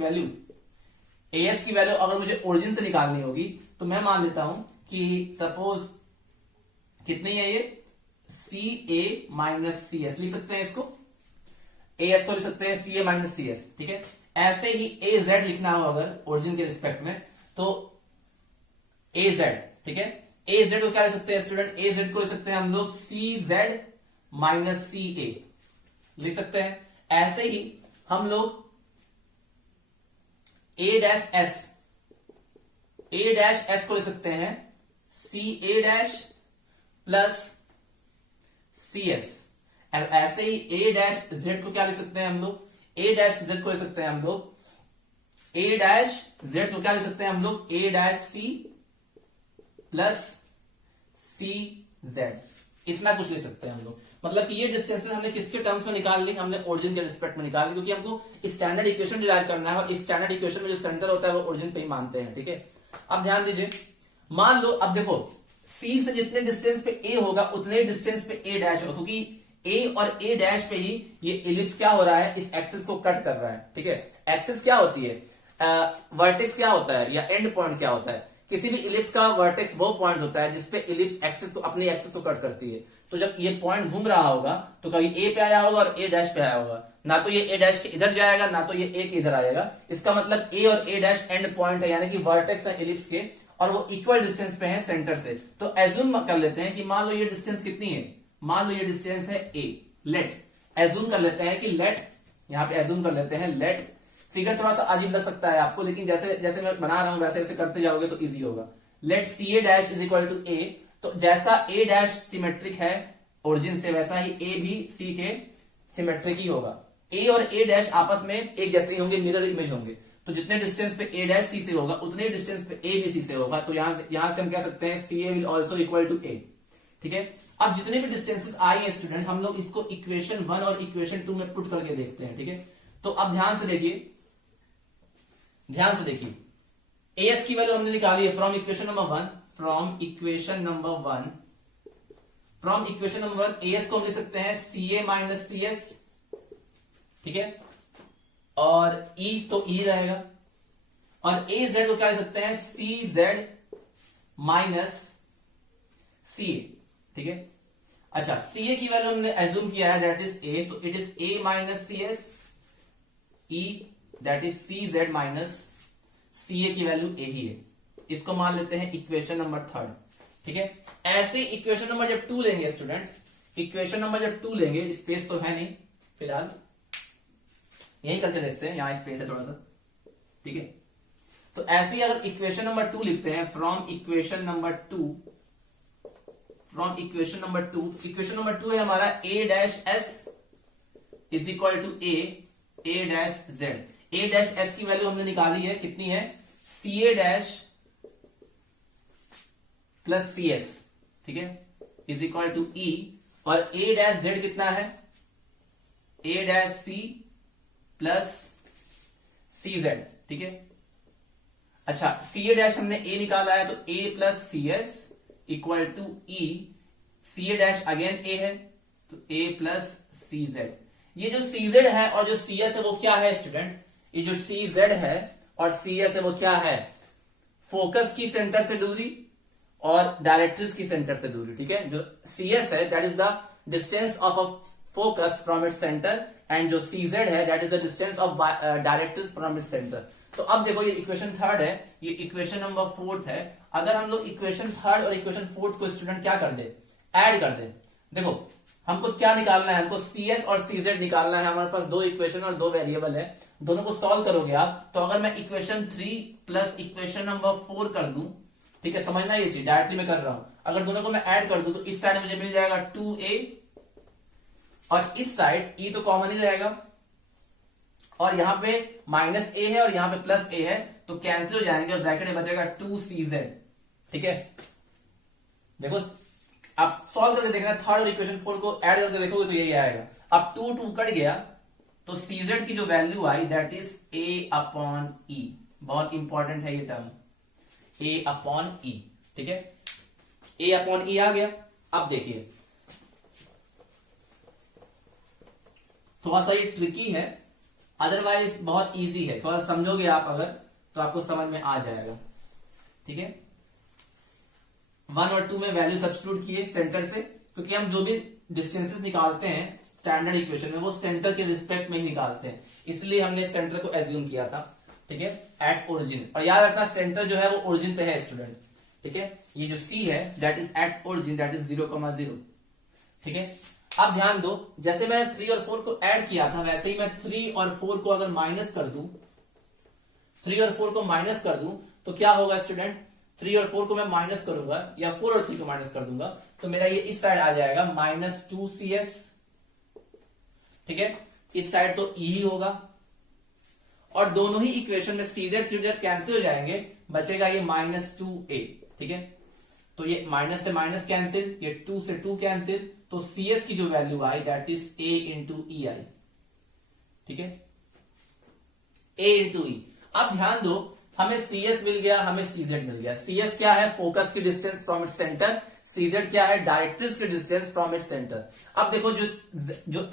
वैल्यू अगर मुझे ओरिजिन से निकालनी होगी, तो मैं मान लेता हूं कि सपोज कितनी है ये, सी ए माइनस सी एस लिख सकते हैं, इसको ए एस को लिख सकते हैं सी ए माइनस सी एस, ठीक है। ऐसे ही ए जेड लिखना हो अगर ओरिजिन के रिस्पेक्ट में, तो ए जेड, ठीक है, ए जेड को क्या ले सकते हैं स्टूडेंट, ए जेड को ले सकते हैं हम लोग सी जेड माइनस सी ए लिख सकते हैं। ऐसे ही हम लोग ए डैश एस को ले सकते हैं सी A dash plus C S. ऐसे ही ए डैश जेड को क्या ले सकते हैं हम लोग, ए डैश जेड को ले सकते हैं हम लोग, ए डैश जेड को क्या ले सकते हैं हम लोग, ए डैश सी प्लस सी जेड, इतना कुछ ले सकते हैं हम लोग। मतलब कि ये डिस्टेंसेस हमने किसके टर्म्स में निकाल ली, हमने ओरिजिन के रिस्पेक्ट में निकाल ली, क्योंकि हमको स्टैंडर्ड इक्वेशन डिराइव करना है और स्टैंडर्ड इक्वेशन में जो सेंटर होता है वो ओरिजिन पे ही मानते हैं। ठीक है, अब ध्यान दीजिए, मान लो अब देखो सी से जितने डिस्टेंस पे ए होगा उतने डिस्टेंस पे ए डैश होगा, क्योंकि ए और ए डैश पे ही ये इलिप्स क्या हो रहा है, इस एक्सिस को कट कर रहा है। ठीक है, एक्सिस क्या होती है, वर्टेक्स क्या होता है या एंड पॉइंट क्या होता है, किसी भी इलिप्स का वर्टेक्स वो पॉइंट होता है जिसपे इलिप्स एक्सिस को अपनी एक्सिस को कट करती है। तो जब ये पॉइंट घूम रहा होगा तो कभी ए पे आया होगा और ए डैश पे आया होगा, ना तो ये ए डैश के इधर जाएगा ना तो ये ए के इधर आएगा। इसका मतलब ए और ए डैश एंड पॉइंट है, यानी कि वर्टेक्स है इलिप्स के और वो इक्वल डिस्टेंस पे है सेंटर से। तो एज्यूम कर लेते हैं कि मान लो ये डिस्टेंस कितनी है, मान लो ये डिस्टेंस है ए, लेट एज्यूम कर लेते हैं कि लेट, यहां पे एज्यूम कर लेते हैं लेट, फिगर थोड़ा सा अजीब लग सकता है आपको, लेकिन जैसे जैसे मैं बना रहा हूं वैसे वैसे करते जाओगे तो इजी होगा। Let C A dash is equal to A, तो जैसा ए डैश सिमेट्रिक है ओरिजिन से वैसा ही ए भी सी के सिमेट्रिक ही होगा। ए और ए डैश आपस में एक जैसे ही होंगे, मिरर इमेज होंगे, तो जितने डिस्टेंस पे ए डैश सी से होगा उतने डिस्टेंस पे ए भी सी से होगा। तो यहां से हम कह सकते हैं सी ए विल ऑल्सो इक्वल टू ए। ठीक है, अब जितने भी डिस्टेंसेस आए हैं स्टूडेंट, हम लोग इसको इक्वेशन 1 और इक्वेशन 2 में पुट करके देखते हैं। ठीक है, तो अब ध्यान से देखिए, एएस की वैल्यू हमने निकाली है from equation number 1, from equation number 1 as को हम लिख सकते हैं सी ए माइनस सी एस। ठीक है, और ई तो ई रहेगा, और ए जेड को क्या लिख सकते हैं सी जेड माइनस सी ए। ठीक है, अच्छा सी ए की वैल्यू हमने एज्यूम किया है that is A, so it is A minus C S, e that is C Z minus C A की वैल्यू ए ही है। इसको मान लेते हैं इक्वेशन नंबर 3। ठीक है, ऐसे इक्वेशन नंबर जब 2 लेंगे स्टूडेंट, इक्वेशन नंबर जब 2 लेंगे, स्पेस तो है नहीं फिलहाल, यही करके देखते हैं, यहां स्पेस है थोड़ा सा। ठीक है, तो ऐसे ही अगर इक्वेशन नंबर 2 लिखते हैं from equation number 2, equation number 2 है हमारा A dash S is equal to A dash Z. A dash S की वैल्यू हमने निकाली है, कितनी है, C A dash plus C S. ठीक है, इज इक्वल टू ई, और ए डैश जेड कितना है, ए डैश सी प्लस सी जेड। ठीक है, अच्छा सी ए डैश हमने ए निकाला है, तो A plus C S equal to e, C A dash again A है तो ए प्लस सी जेड। ये जो सी जेड है और जो सी एस है वो क्या है स्टूडेंट, ये जो सी जेड है और सी एस है वो क्या है, फोकस की सेंटर से दूरी और डायरेक्ट्रिक्स की सेंटर से दूरी। ठीक है, जो सी एस है that is the distance of a focus from its centre, and जो सी जेड है that is the distance of directrix from its centre. तो अब देखो ये इक्वेशन 3 है, ये इक्वेशन नंबर 4 है। अगर हम लोग इक्वेशन 3 और इक्वेशन 4 को स्टूडेंट क्या कर दे, ऐड कर दे। देखो हमको क्या निकालना है, हमको सी एस और सी जेड निकालना है। हमारे पास 2 इक्वेशन और 2 वेरिएबल है, दोनों को सॉल्व करोगे आप, तो अगर मैं इक्वेशन 3 प्लस इक्वेशन नंबर 4 कर दूं, ठीक है, समझना ये चीज डायरेक्टली मैं कर रहा हूं, अगर दोनों को मैं ऐड कर दूं तो इस साइड मुझे मिल जाएगा 2a, और इस साइड e तो कॉमन ही रहेगा, और यहां पे माइनस a है और यहां पे प्लस a है, तो कैंसिल हो जाएंगे और ब्रैकेट में बचेगा 2cz। ठीक है, देखो आप सॉल्व करके देखना, 3rd और इक्वेशन 4 को ऐड करके देखोगे तो यही आएगा। अब 2 कट गया तो cz की जो value I that is a upon e। बहुत इंपॉर्टेंट है ये टर्म, a अपॉन e। ठीक है, a अपॉन e आ गया। अब देखिए थोड़ा सा ये ट्रिकी है, अदरवाइज बहुत इजी है, थोड़ा समझोगे आप अगर तो आपको समझ में आ जाएगा। ठीक है, 1 और 2 में वैल्यू सब्स्टिट्यूट किए सेंटर से, क्योंकि हम जो भी डिस्टेंसेस निकालते हैं स्टैंडर्ड इक्वेशन में वो सेंटर के रिस्पेक्ट में ही निकालते हैं, इसलिए हमने सेंटर को एज्यूम किया था। ठीक है, एट ओरिजिन, और याद रखना सेंटर जो है वो ओरिजिन पे है स्टूडेंट, ठीक है, ये जो C है that is at origin, that is 0,0। ठीक है, अब ध्यान दो, जैसे मैंने 3 और 4 को ऐड किया था वैसे ही मैं 3 और 4 को अगर माइनस कर दूं, 3 और 4 को माइनस कर दूं तो क्या होगा स्टूडेंट, 3 और 4 को मैं माइनस करूंगा या 4 और 3 को माइनस कर दूंगा तो मेरा ये इस साइड आ जाएगा -2CS। ठीक है, इस साइड तो E ही होगा और दोनों ही इक्वेशन में CZ कैंसिल हो जाएंगे, बचेगा ये -2A। ठीक है, तो ये माइनस से माइनस कैंसिल, ये 2 से 2 कैंसिल, तो CS की जो value I that is A into E आई। ठीक है, A इंटू E। अब ध्यान दो, हमें CS मिल गया, हमें CZ मिल गया। CS क्या है, फोकस की distance from its centre, CZ क्या है, डायरेक्ट्रिक्स की डिस्टेंस फ्रॉम इट्स सेंटर। अब देखो जो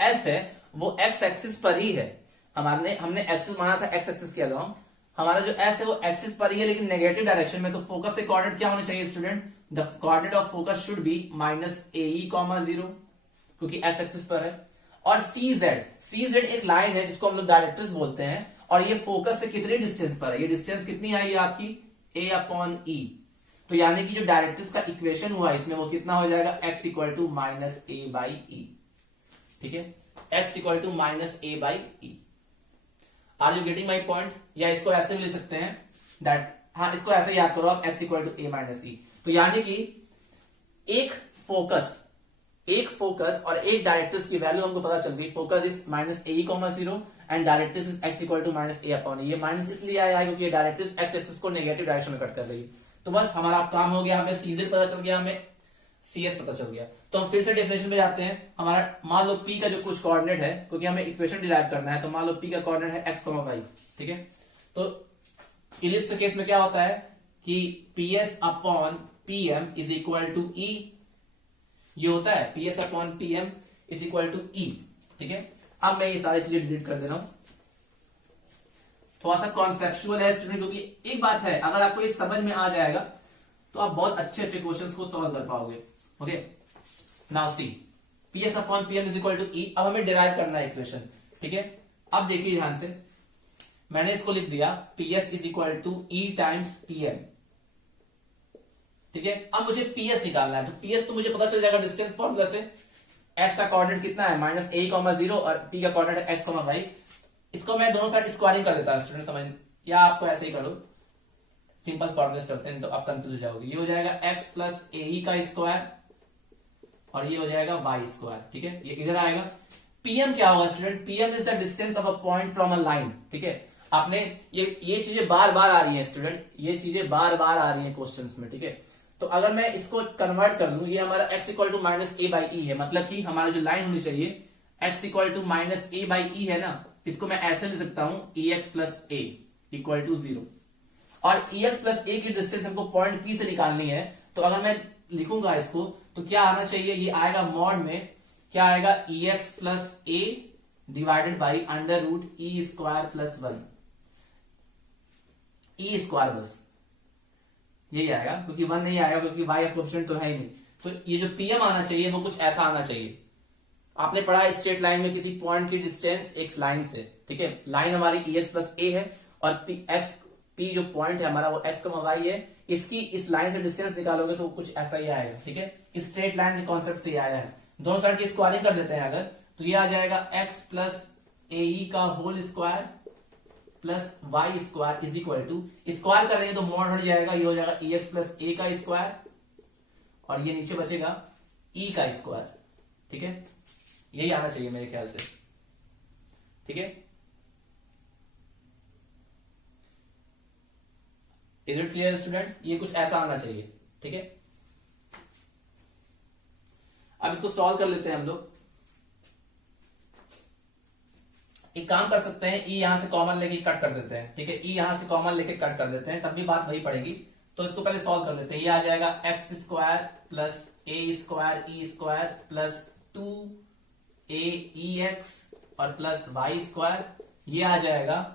S है वो x एक्सिस पर ही है, हमने एक्सिस माना था x एक्सिस के अलावा, हमारा जो S है वो एक्सिस पर ही है लेकिन नेगेटिव डायरेक्शन में, तो फोकस से कोऑर्डिनेट क्या होने चाहिए student, the coordinate of focus should be -AE,0 क्योंकि x एक्सिस पर है। और CZ एक लाइन है जिसको हम लोग डायरेक्ट्रिक्स बोलते हैं और ये फोकस से कितने डिस्टेंस पर है, ये डिस्टेंस कितनी आई है आपकी A/E। तो यानी कि जो डायरेक्ट्रिक्स का इक्वेशन हुआ इसमें वो कितना हो जाएगा, x इक्वल टू -A/E। ठीक है, x equal to -A/E। Are you getting my point? या इसको ऐसे भी ले सकते हैं दैट, हाँ इसको ऐसे याद करो आप, x इक्वल टू A-E। तो यानी कि एक फोकस और एक डायरेक्ट्रिक्स की वैल्यू हमको पता चल गई, focus is -AE,0 and directrix is x equal to -A/E। ये माइनस इसलिए आया है क्योंकि ये डायरेक्ट्रिक्स x एक्सिस को नेगेटिव डायरेक्शन में कट कर रही है। तो बस हमारा काम हो गया, हमें CZ पता चल गया, हमें CS पता चल गया। तो हम फिर से डेफिनेशन में जाते हैं। हमारा मान लो P का जो कुछ कोऑर्डिनेट है, क्योंकि हमें इक्वेशन डिराइव करना है, तो मान लो P का कोऑर्डिनेट है x, y। ठीक है, तो इलिप्स के केस में क्या होता है कि PS/PM is equal to E, ये होता है PS/PM is equal to E। ठीक है, अब मैं ये सारी चीजें डिलीट कर दे रहा हूं, थोड़ा सा कॉन्सेप्चुअल है स्टूडेंट, क्योंकि एक बात है, अगर आपको ये समझ में आ जाएगा तो आप बहुत अच्छे अच्छे क्वेश्चंस को सॉल्व कर पाओगे। Okay, now see PS/PM is equal to E। अब हमें डिराइव करना है इक्वेशन। ठीक है, अब देखिए ध्यान से, मैंने इसको लिख दिया PS is equal to E times PM। ठीक है, अब मुझे PS निकालना है, तो PS तो मुझे पता चल जाएगा डिस्टेंस फॉर्मूला से, x का कोऑर्डिनेट कितना है -A,0 और P का कोऑर्डिनेट x, y। इसको मैं दोनों साइड स्क्वायरिंग कर देता हूं स्टूडेंट, समझ, या आपको ऐसे ही करो, सिंपल फॉर्मूले चलते हैं तो आप कंफ्यूज हो जाओगे। ये हो जाएगा x प्लस AE का स्क्वायर और ये हो जाएगा y स्क्वायर। ठीक है, ये इधर आएगा। PM क्या होगा student, PM is the distance of a point from a line. ठीक है, आपने ये चीजें बार बार आ रही हैं स्टूडेंट, ये चीजें बार बार आ रही हैं क्वेश्चंस में। ठीक है, तो अगर मैं इसको कन्वर्ट कर लूं, ये हमारा x इक्वल टू -A/E है, मतलब कि हमारा जो लाइन होनी चाहिए x इक्वल टू -A/E है ना, इसको मैं ऐसे लिख सकता हूं EX plus A equal to 0। और EX प्लस A की डिस्टेंस हमको पॉइंट P से निकालनी है, तो अगर मैं लिखूंगा इसको तो क्या आना चाहिए, ये आएगा मॉड में, क्या आएगा EX plus A divided by √E square plus 1, E square, बस यही आएगा, क्योंकि 1 नहीं आएगा क्योंकि y का कोएफिशिएंट तो है ही नहीं। तो ये जो PM आना चाहिए वो कुछ ऐसा आना चाहिए। आपने पढ़ा है स्ट्रेट लाइन में किसी पॉइंट की डिस्टेंस एक लाइन से। ठीक है, लाइन हमारी EX प्लस A है और P जो पॉइंट है हमारा वो x, y है, इसकी इस लाइन से डिस्टेंस निकालोगे तो कुछ ऐसा ही आएगा। ठीक है, स्ट्रेट लाइन के कॉन्सेप्ट से आया है। दोनों साइड की स्क्वायरिंग कर देते हैं अगर, तो ये आ जाएगा x प्लस AE का whole square plus y square is equal to, square कर रहे हैं तो मॉड हट जाएगा, ये हो जाएगा EX प्लस A का स्क्वायर और ये नीचे बचेगा E का स्क्वायर। ठीक है, यही आना चाहिए मेरे ख्याल से। ठीक है, इज इट क्लियर स्टूडेंट, ये कुछ ऐसा आना चाहिए। ठीक है, अब इसको सॉल्व कर लेते हैं हम लोग। एक काम कर सकते हैं, E यहां से कॉमन लेके कट कर देते हैं। ठीक है, E यहां से कॉमन लेके कट कर देते हैं, तब भी बात वही पड़ेगी। तो इसको पहले सॉल्व कर लेते हैं। ये आ जाएगा x square plus A square E square plus 2AEX और प्लस y स्क्वायर, ये आ जाएगा।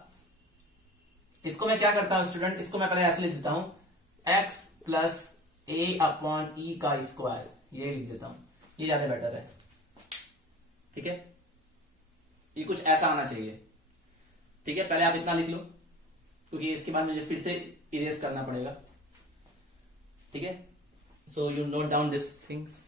इसको मैं क्या करता हूं स्टूडेंट, इसको मैं पहले ऐसे लिख देता हूं x प्लस A/E का स्क्वायर, ये लिख देता हूं, ये ज्यादा बेटर है। ठीक है, ये कुछ ऐसा आना चाहिए। ठीक है, पहले आप इतना लिख लो क्योंकि इसके बाद मुझे फिर से इरेज करना पड़ेगा। ठीक है, so you note down this things.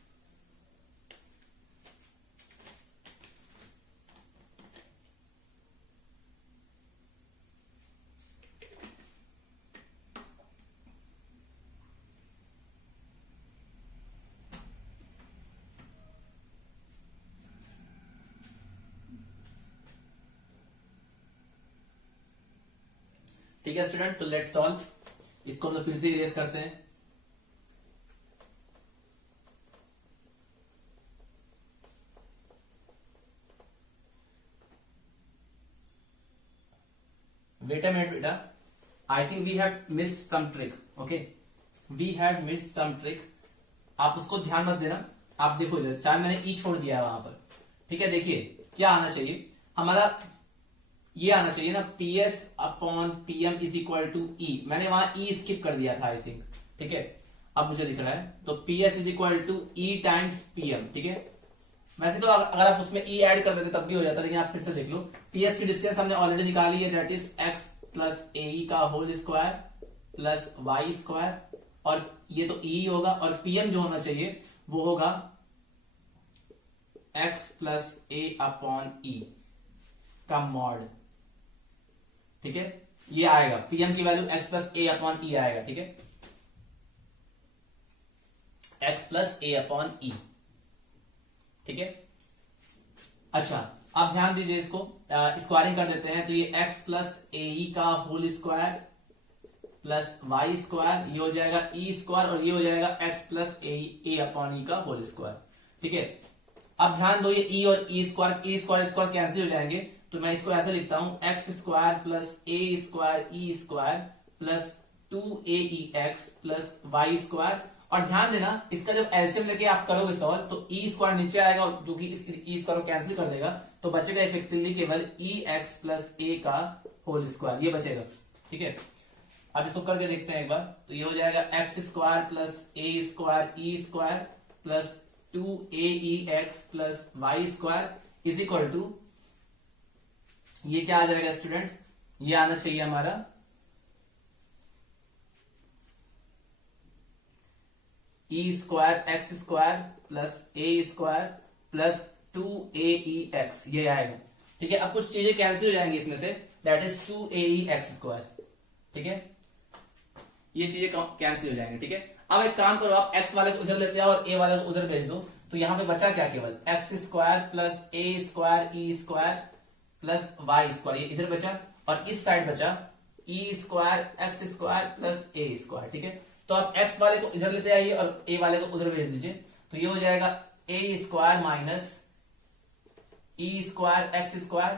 ठीक है स्टूडेंट, तो लेट्स सॉल्व. इसको हम लोग फिर से इरेज करते हैं. वेट अ मिनट बेटा, I think we have missed some trick. Okay, we have missed some trick. आप उसको ध्यान मत देना. आप देखो इधर, शायद मैंने ई छोड़ दिया है वहां पर. ठीक है, देखिए क्या आना चाहिए हमारा, ये आना चाहिए ना, PS upon PM is equal to e. मैंने वहां ई स्किप कर दिया था आई थिंक. ठीक है, अब मुझे दिख रहा है, तो PS is equal to E times PM. ठीक है, वैसे तो अगर आप उसमें ई ऐड कर देते तब भी हो जाता, लेकिन आप फिर से देख लो. PS की डिस्टेंस हमने ऑलरेडी निकाली है, that is x plus AE का whole square plus Y square, और ये तो E होगा, और PM जो होना चाहिए वो होगा x plus A upon E का मॉड. ठीक है, ये आएगा PM की value x plus A upon E आएगा. ठीक है, x plus A upon E. ठीक है, अच्छा आप ध्यान दीजिए, इसको स्क्वायरिंग कर देते हैं, तो ये x प्लस AE का whole square plus Y square, ये हो जाएगा E स्क्वायर, और ये हो जाएगा x plus A upon E का होल स्क्वायर. ठीक है, अब ध्यान दो, ये E और E स्क्वायर कैंसिल हो जाएंगे, तो मैं इसको ऐसे लिखता हूं, x square plus A square E square plus 2AEX plus Y square. और ध्यान देना, इसका जब एलसीएम लेके आप करोगे सॉल्व, तो E स्क्वायर नीचे आएगा, और जो कि इस E स्क्वायर को कैंसिल कर देगा, तो बचेगा इफेक्टिवली केवल EX प्लस A का होल स्क्वायर, ये बचेगा. ठीक है, अब इसको करके देखते हैं एक बार, तो ये हो जाएगा x square plus A square E square plus 2AEX plus Y square is equal to, ये क्या आ जाएगा स्टूडेंट, ये आना चाहिए हमारा E square x square plus A square plus 2AEX, ये आएगा. ठीक है, अब कुछ चीजें कैंसिल हो जाएंगी इसमें से, दैट इज 2AEX स्क्वायर. ठीक है, ये चीजें कैंसिल हो जाएंगी. ठीक है, अब एक काम करो, आप x वाले को उधर लेते आओ और A वाले को उधर भेज दो, तो यहां पे बचा क्या, केवल x square plus A square E square plus Y square, ये इधर बचा, और इस साइड बचा E square x square plus A square. ठीक है, तो आप x वाले को इधर लेते आइए और A वाले को उधर भेज दीजिए, तो ये हो जाएगा A square minus E square x square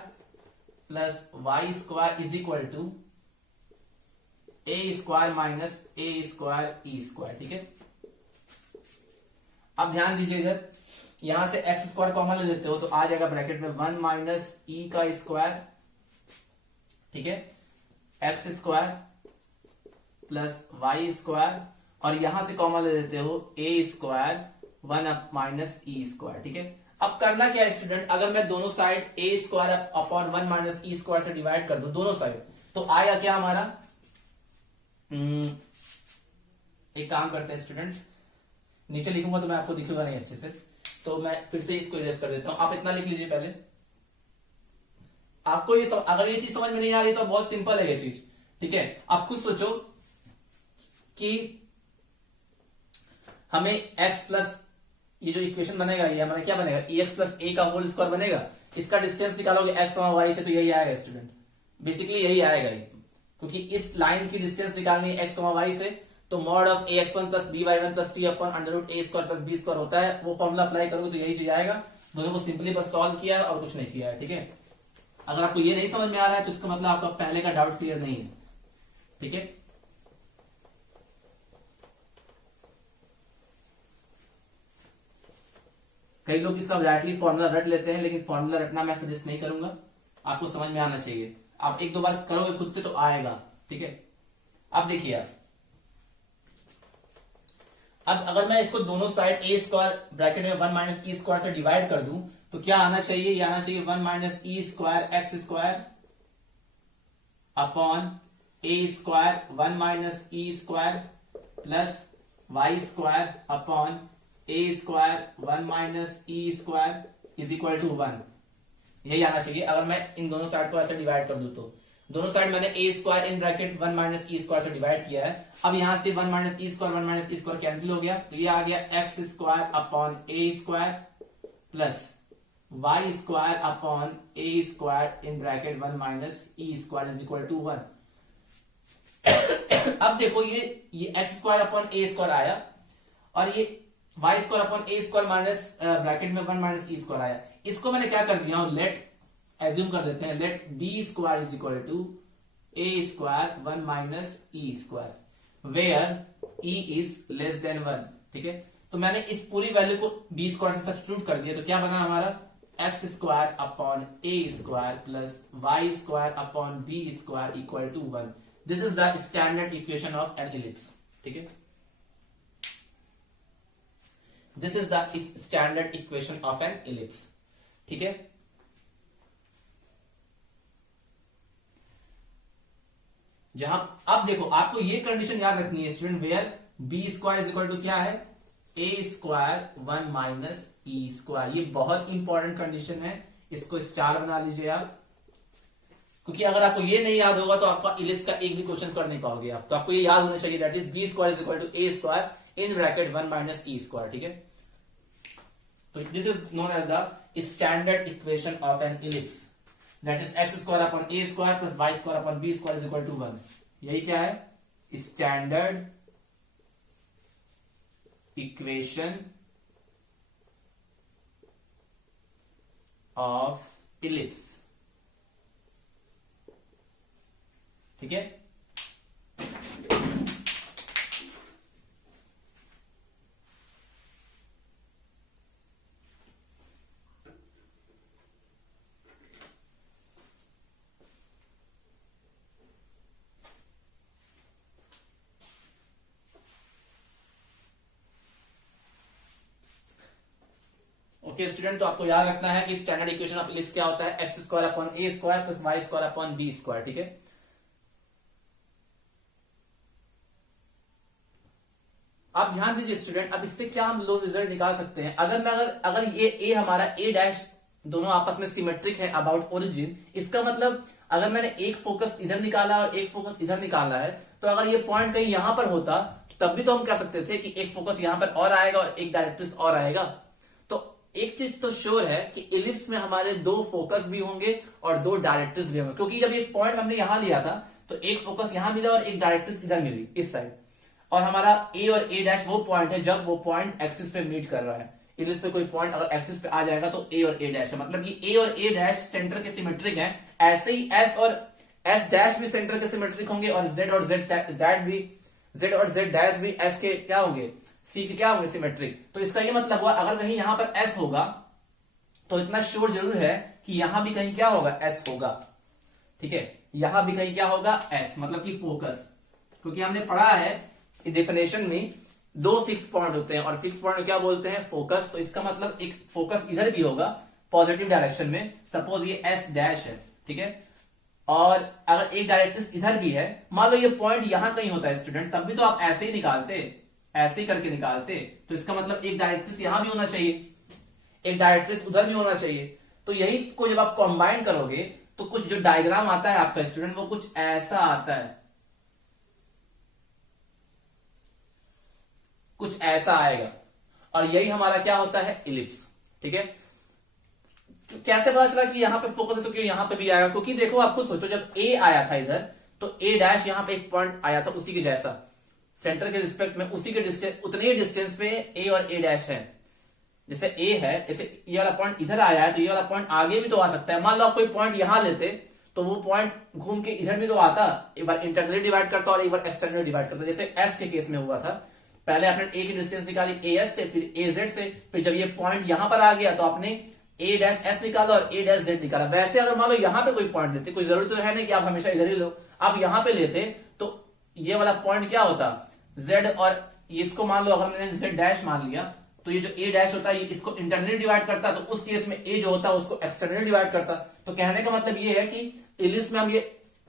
plus Y square is equal to A square minus A square E square. ठीक है, अब ध्यान दीजिए इधर, यहां से x स्क्वायर कॉमन ले लेते हो, तो आ जाएगा ब्रैकेट में 1 माइनस E का स्क्वायर. ठीक है, x square plus Y square, और यहां से कॉमन ले लेते हो A square 1 minus E square. ठीक है, अब करना क्या है स्टूडेंट, अगर मैं दोनों side A square upon 1 minus E square से डिवाइड कर दूं दोनों साइड, तो आएगा क्या हमारा, एक काम करते हैं स्टूडेंट, नीचे लिखूंगा तो मैं आपको दिखूंगा नहीं अच्छे से, तो मैं फिर से इसको इरेज कर देता हूं. आप इतना लिख लीजिए पहले. आपको ये अगर ये चीज समझ में नहीं आ रही तो बहुत सिंपल है ये चीज. ठीक है, आप खुद सोचो कि हमें x प्लस, ये जो इक्वेशन बनेगा ये हमारा क्या बनेगा, EX प्लस A का होल स्क्वायर बनेगा. इसका डिस्टेंस निकालोगे x y से, तो यही आएगा स्टूडेंट, बेसिकली यही आएगा ये, क्योंकि इस लाइन की डिस्टेंस निकालनी है x y से, तो mod of ax1 plus by1 plus c upon under root a square plus b square होता है, वो फॉर्मूला अप्लाई करोगे तो यही चीज आएगा. दोनों को सिंपली बस सॉल्व किया है और कुछ नहीं किया है. ठीक है, अगर आपको ये नहीं समझ में आ रहा है तो इसका मतलब आपका पहले का डाउट क्लियर नहीं है. ठीक है, कई लोग इसका डायरेक्टली फॉर्मूला रट लेते हैं, लेकिन फॉर्मूला रटना मैं सजेस्ट नहीं करूंगा, आपको समझ में आना चाहिए. आप एक दो बार करोगे खुद से तो आएगा. ठीक है, अब देखिए आप, अब अगर मैं इसको दोनों साइड A स्क्वायर ब्रैकेट में 1 माइनस E स्क्वायर से डिवाइड कर दूं, तो क्या आना चाहिए, ये आना चाहिए 1 minus E square x square upon A square 1 minus E square plus Y square upon A square 1 minus E square is equal to 1, यही आना चाहिए अगर मैं इन दोनों साइड को ऐसे डिवाइड कर दूं तो। दोनों साइड मैंने a square in bracket 1 minus E square से डिवाइड किया है। अब यहां से 1 माइनस ई स्क्वायर कैंसिल हो गया, तो ये आ गया X square upon A square plus Y square upon A square in bracket 1 minus E square is equal to 1। अब देखो ये एक्स स्क्वायर अपॉन ए स्क्वायर आया और ये वाई स्क्वायर अपॉन ए स्क्वायर माइनस ब्रैकेट में 1 माइनस ई स्क्वायर आया। इसको मैंने क्या कर दिया हूं, लेट एज्यूम कर देते हैं, let B square is equal to A square 1 minus E square where E is less than 1। ठीक है, तो मैंने इस पूरी वैल्यू को बी स्क्वायर से सब्स्टिट्यूट कर दिया, तो क्या बना हमारा X square upon A square plus Y square upon B square equal to 1। This is the standard equation of an ellipse. ठीक है, this is the standard equation of an ellipse. ठीक है, जहां अब देखो आपको ये कंडीशन याद रखनी है student, where B square is equal to क्या है, A square 1 minus E square. ये बहुत इंपॉर्टेंट कंडीशन है, इसको स्टार बना लीजिए आप, क्योंकि अगर आपको ये नहीं याद होगा तो आपका इलिप्स का एक भी क्वेश्चन कर नहीं पाओगे आप। तो आपको ये याद होना चाहिए, that is B square is equal to A square in bracket 1 minus E square. ठीक है, तो this is known as the standard equation of an ellipse, that is X square upon A square plus Y square upon B square is equal to 1। यही क्या है, standard equation of ellipse. ठीक है, okay student, तो आपको याद रखना है कि स्टैंडर्ड इक्वेशन ऑफ इलिप्स क्या होता है, एक्स स्क्वायर अपॉन ए square plus Y square upon B square. ठीक है, आप ध्यान दीजिए स्टूडेंट, अब इससे क्या हम लोग रिजल्ट निकाल सकते हैं, अगर ये ए हमारा ए डैश दोनों आपस में सिमेट्रिक है अबाउट ओरिजिन, इसका मतलब अगर मैंने एक फोकस इधर निकाला और एक फोकस इधर निकाला है, तो अगर ये पॉइंट कहीं यहां पर होता तब भी तो हम कह सकते थे कि एक फोकस यहां पर और आएगा और एक डायरेक्ट्रिक्स और आएगा। तो एक चीज तो श्योर है कि इलिप्स में हमारे दो फोकस भी होंगे और दो डायरेक्ट्रिक्स भी होंगे, क्योंकि जब एक पॉइंट हमने यहां लिया था तो एक फोकस यहां मिला और एक डायरेक्ट्रिक्स इधर मिली इस साइड, और हमारा ए और ए डैश वो पॉइंट है जब वो पॉइंट एक्सिस पे मीट कर रहा है। इलिप्स पे कोई पॉइंट अगर एक्सिस पे आ जाएगा तो ए और ए डैश है, मतलब कि ए और ए डैश सेंटर के सिमेट्रिक हैं, ऐसे ही एस और एस डैश भी सेंटर के सिमेट्रिक होंगे और जेड और जेड और जेड डैश भी एस के क्या होंगे, सी के क्या होंगे, सिमेट्रिक। तो इसका ये मतलब हुआ अगर कहीं यहां पर एस होगा तो इतना श्योर जरूर है कि यहां भी कहीं क्या होगा, एस होगा। ठीक है, यहां भी कहीं क्या होगा, एस, मतलब कि फोकस, क्योंकि हमने पढ़ा है डेफिनेशन में दो फिक्स पॉइंट होते हैं और फिक्स पॉइंट क्या बोलते हैं, फोकस। तो इसका मतलब एक फोकस इधर भी होगा पॉजिटिव डायरेक्शन में, सपोज ये एस डैश है। ठीक है, और अगर एक डायरेक्ट्रिक्स इधर भी है, मान लो ये पॉइंट यहां कहीं होता है स्टूडेंट, तब भी तो आप ऐसे ही निकालते, ऐसे ही करके निकालते। तो इसका मतलब एक डायरेक्ट्रिक्स यहां भी होना चाहिए, एक डायरेक्ट्रिक्स उधर भी होना चाहिए। तो यही को जब आप कंबाइन करोगे तो कुछ जो डायग्राम आता है आपका स्टूडेंट वो कुछ ऐसा आता है, कुछ ऐसा आएगा, और यही हमारा क्या होता है, इलिप्स। ठीक है, तो कैसे पता चला कि यहां पे फोकस है तो क्यों यहां पे भी आएगा, क्योंकि देखो आप खुद सोचो, जब ए आया था इधर तो ए डैश यहां पे एक पॉइंट आया था उसी के जैसा, सेंटर के रिस्पेक्ट में उसी के डिस्टेंस, उतने ही डिस्टेंस पे ए और ए डैश है। जैसे ए है, जैसे ये वाला पॉइंट इधर आया है तो ये वाला पॉइंट आगे भी तो आ सकता है। मान लो आप कोई पॉइंट यहां लेते तो वो पॉइंट घूम के इधर भी तो आता, एक बार इंटरनली डिवाइड करता और एक बार एक्सटर्नली डिवाइड करता, जैसे एस के केस में हुआ था। पहले आपने ए की डिस्टेंस निकाली ए एस से, फिर ए जेड से, फिर जब ये पॉइंट यहां पर आ गया तो आपने ए डैश एस निकाला और ए डैश जेड निकाला। वैसे अगर मान लो यहां पे कोई पॉइंट लेते, कोई जरूरी तो है नहीं कि आप हमेशा इधर ही लो, आप यहां पे लेते तो ये वाला पॉइंट क्या होता, जेड, और इसको मान लो अगर मैंने जेड डैश मान लिया तो ये जो ए डैश होता है ये इसको इंटरनली डिवाइड करता, तो उस केस में ए जो होता है उसको एक्सटर्नली डिवाइड करता। तो कहने का मतलब ये है कि इलिप्स में हम ये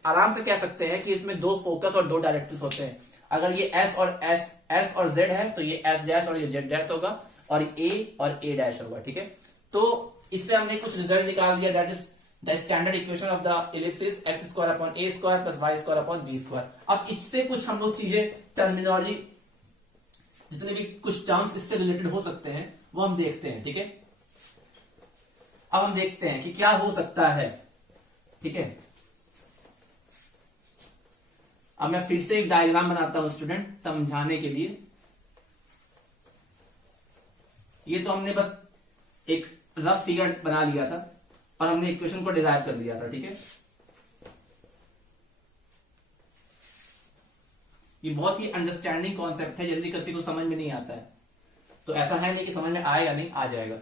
आराम से कह सकते हैं कि इसमें दो फोकस और दो डायरेक्ट्रिक्स होते हैं। अगर ये एस और एस एस और जेड है तो ये एस डैश और ये जेड डैश होगा और ए और ए डैश होगा, ठीक है। तो इससे हमने कुछ रिजल्ट निकाल दिया, that is the standard equation of the ellipse is X square upon A square plus Y square upon B square. अब इससे कुछ हम लोग चीजें, टर्मिनोलॉजी, जितने भी कुछ टर्म्स इससे रिलेटेड हो सकते हैं वो हम देखते हैं, ठीक है। अब हम देखते हैं कि क्या हो सकता है, ठीक है। अब मैं फिर से एक डायग्राम बनाता हूं स्टूडेंट, समझाने के लिए। ये तो हमने बस एक रफ फिगर बना लिया था और हमने इक्वेशन को डिराइव कर दिया था, ठीक है। ये बहुत ही अंडरस्टैंडिंग कॉन्सेप्ट है, जल्दी किसी को समझ में नहीं आता है, तो ऐसा है नहीं कि समझ में आएगा नहीं, आ जाएगा।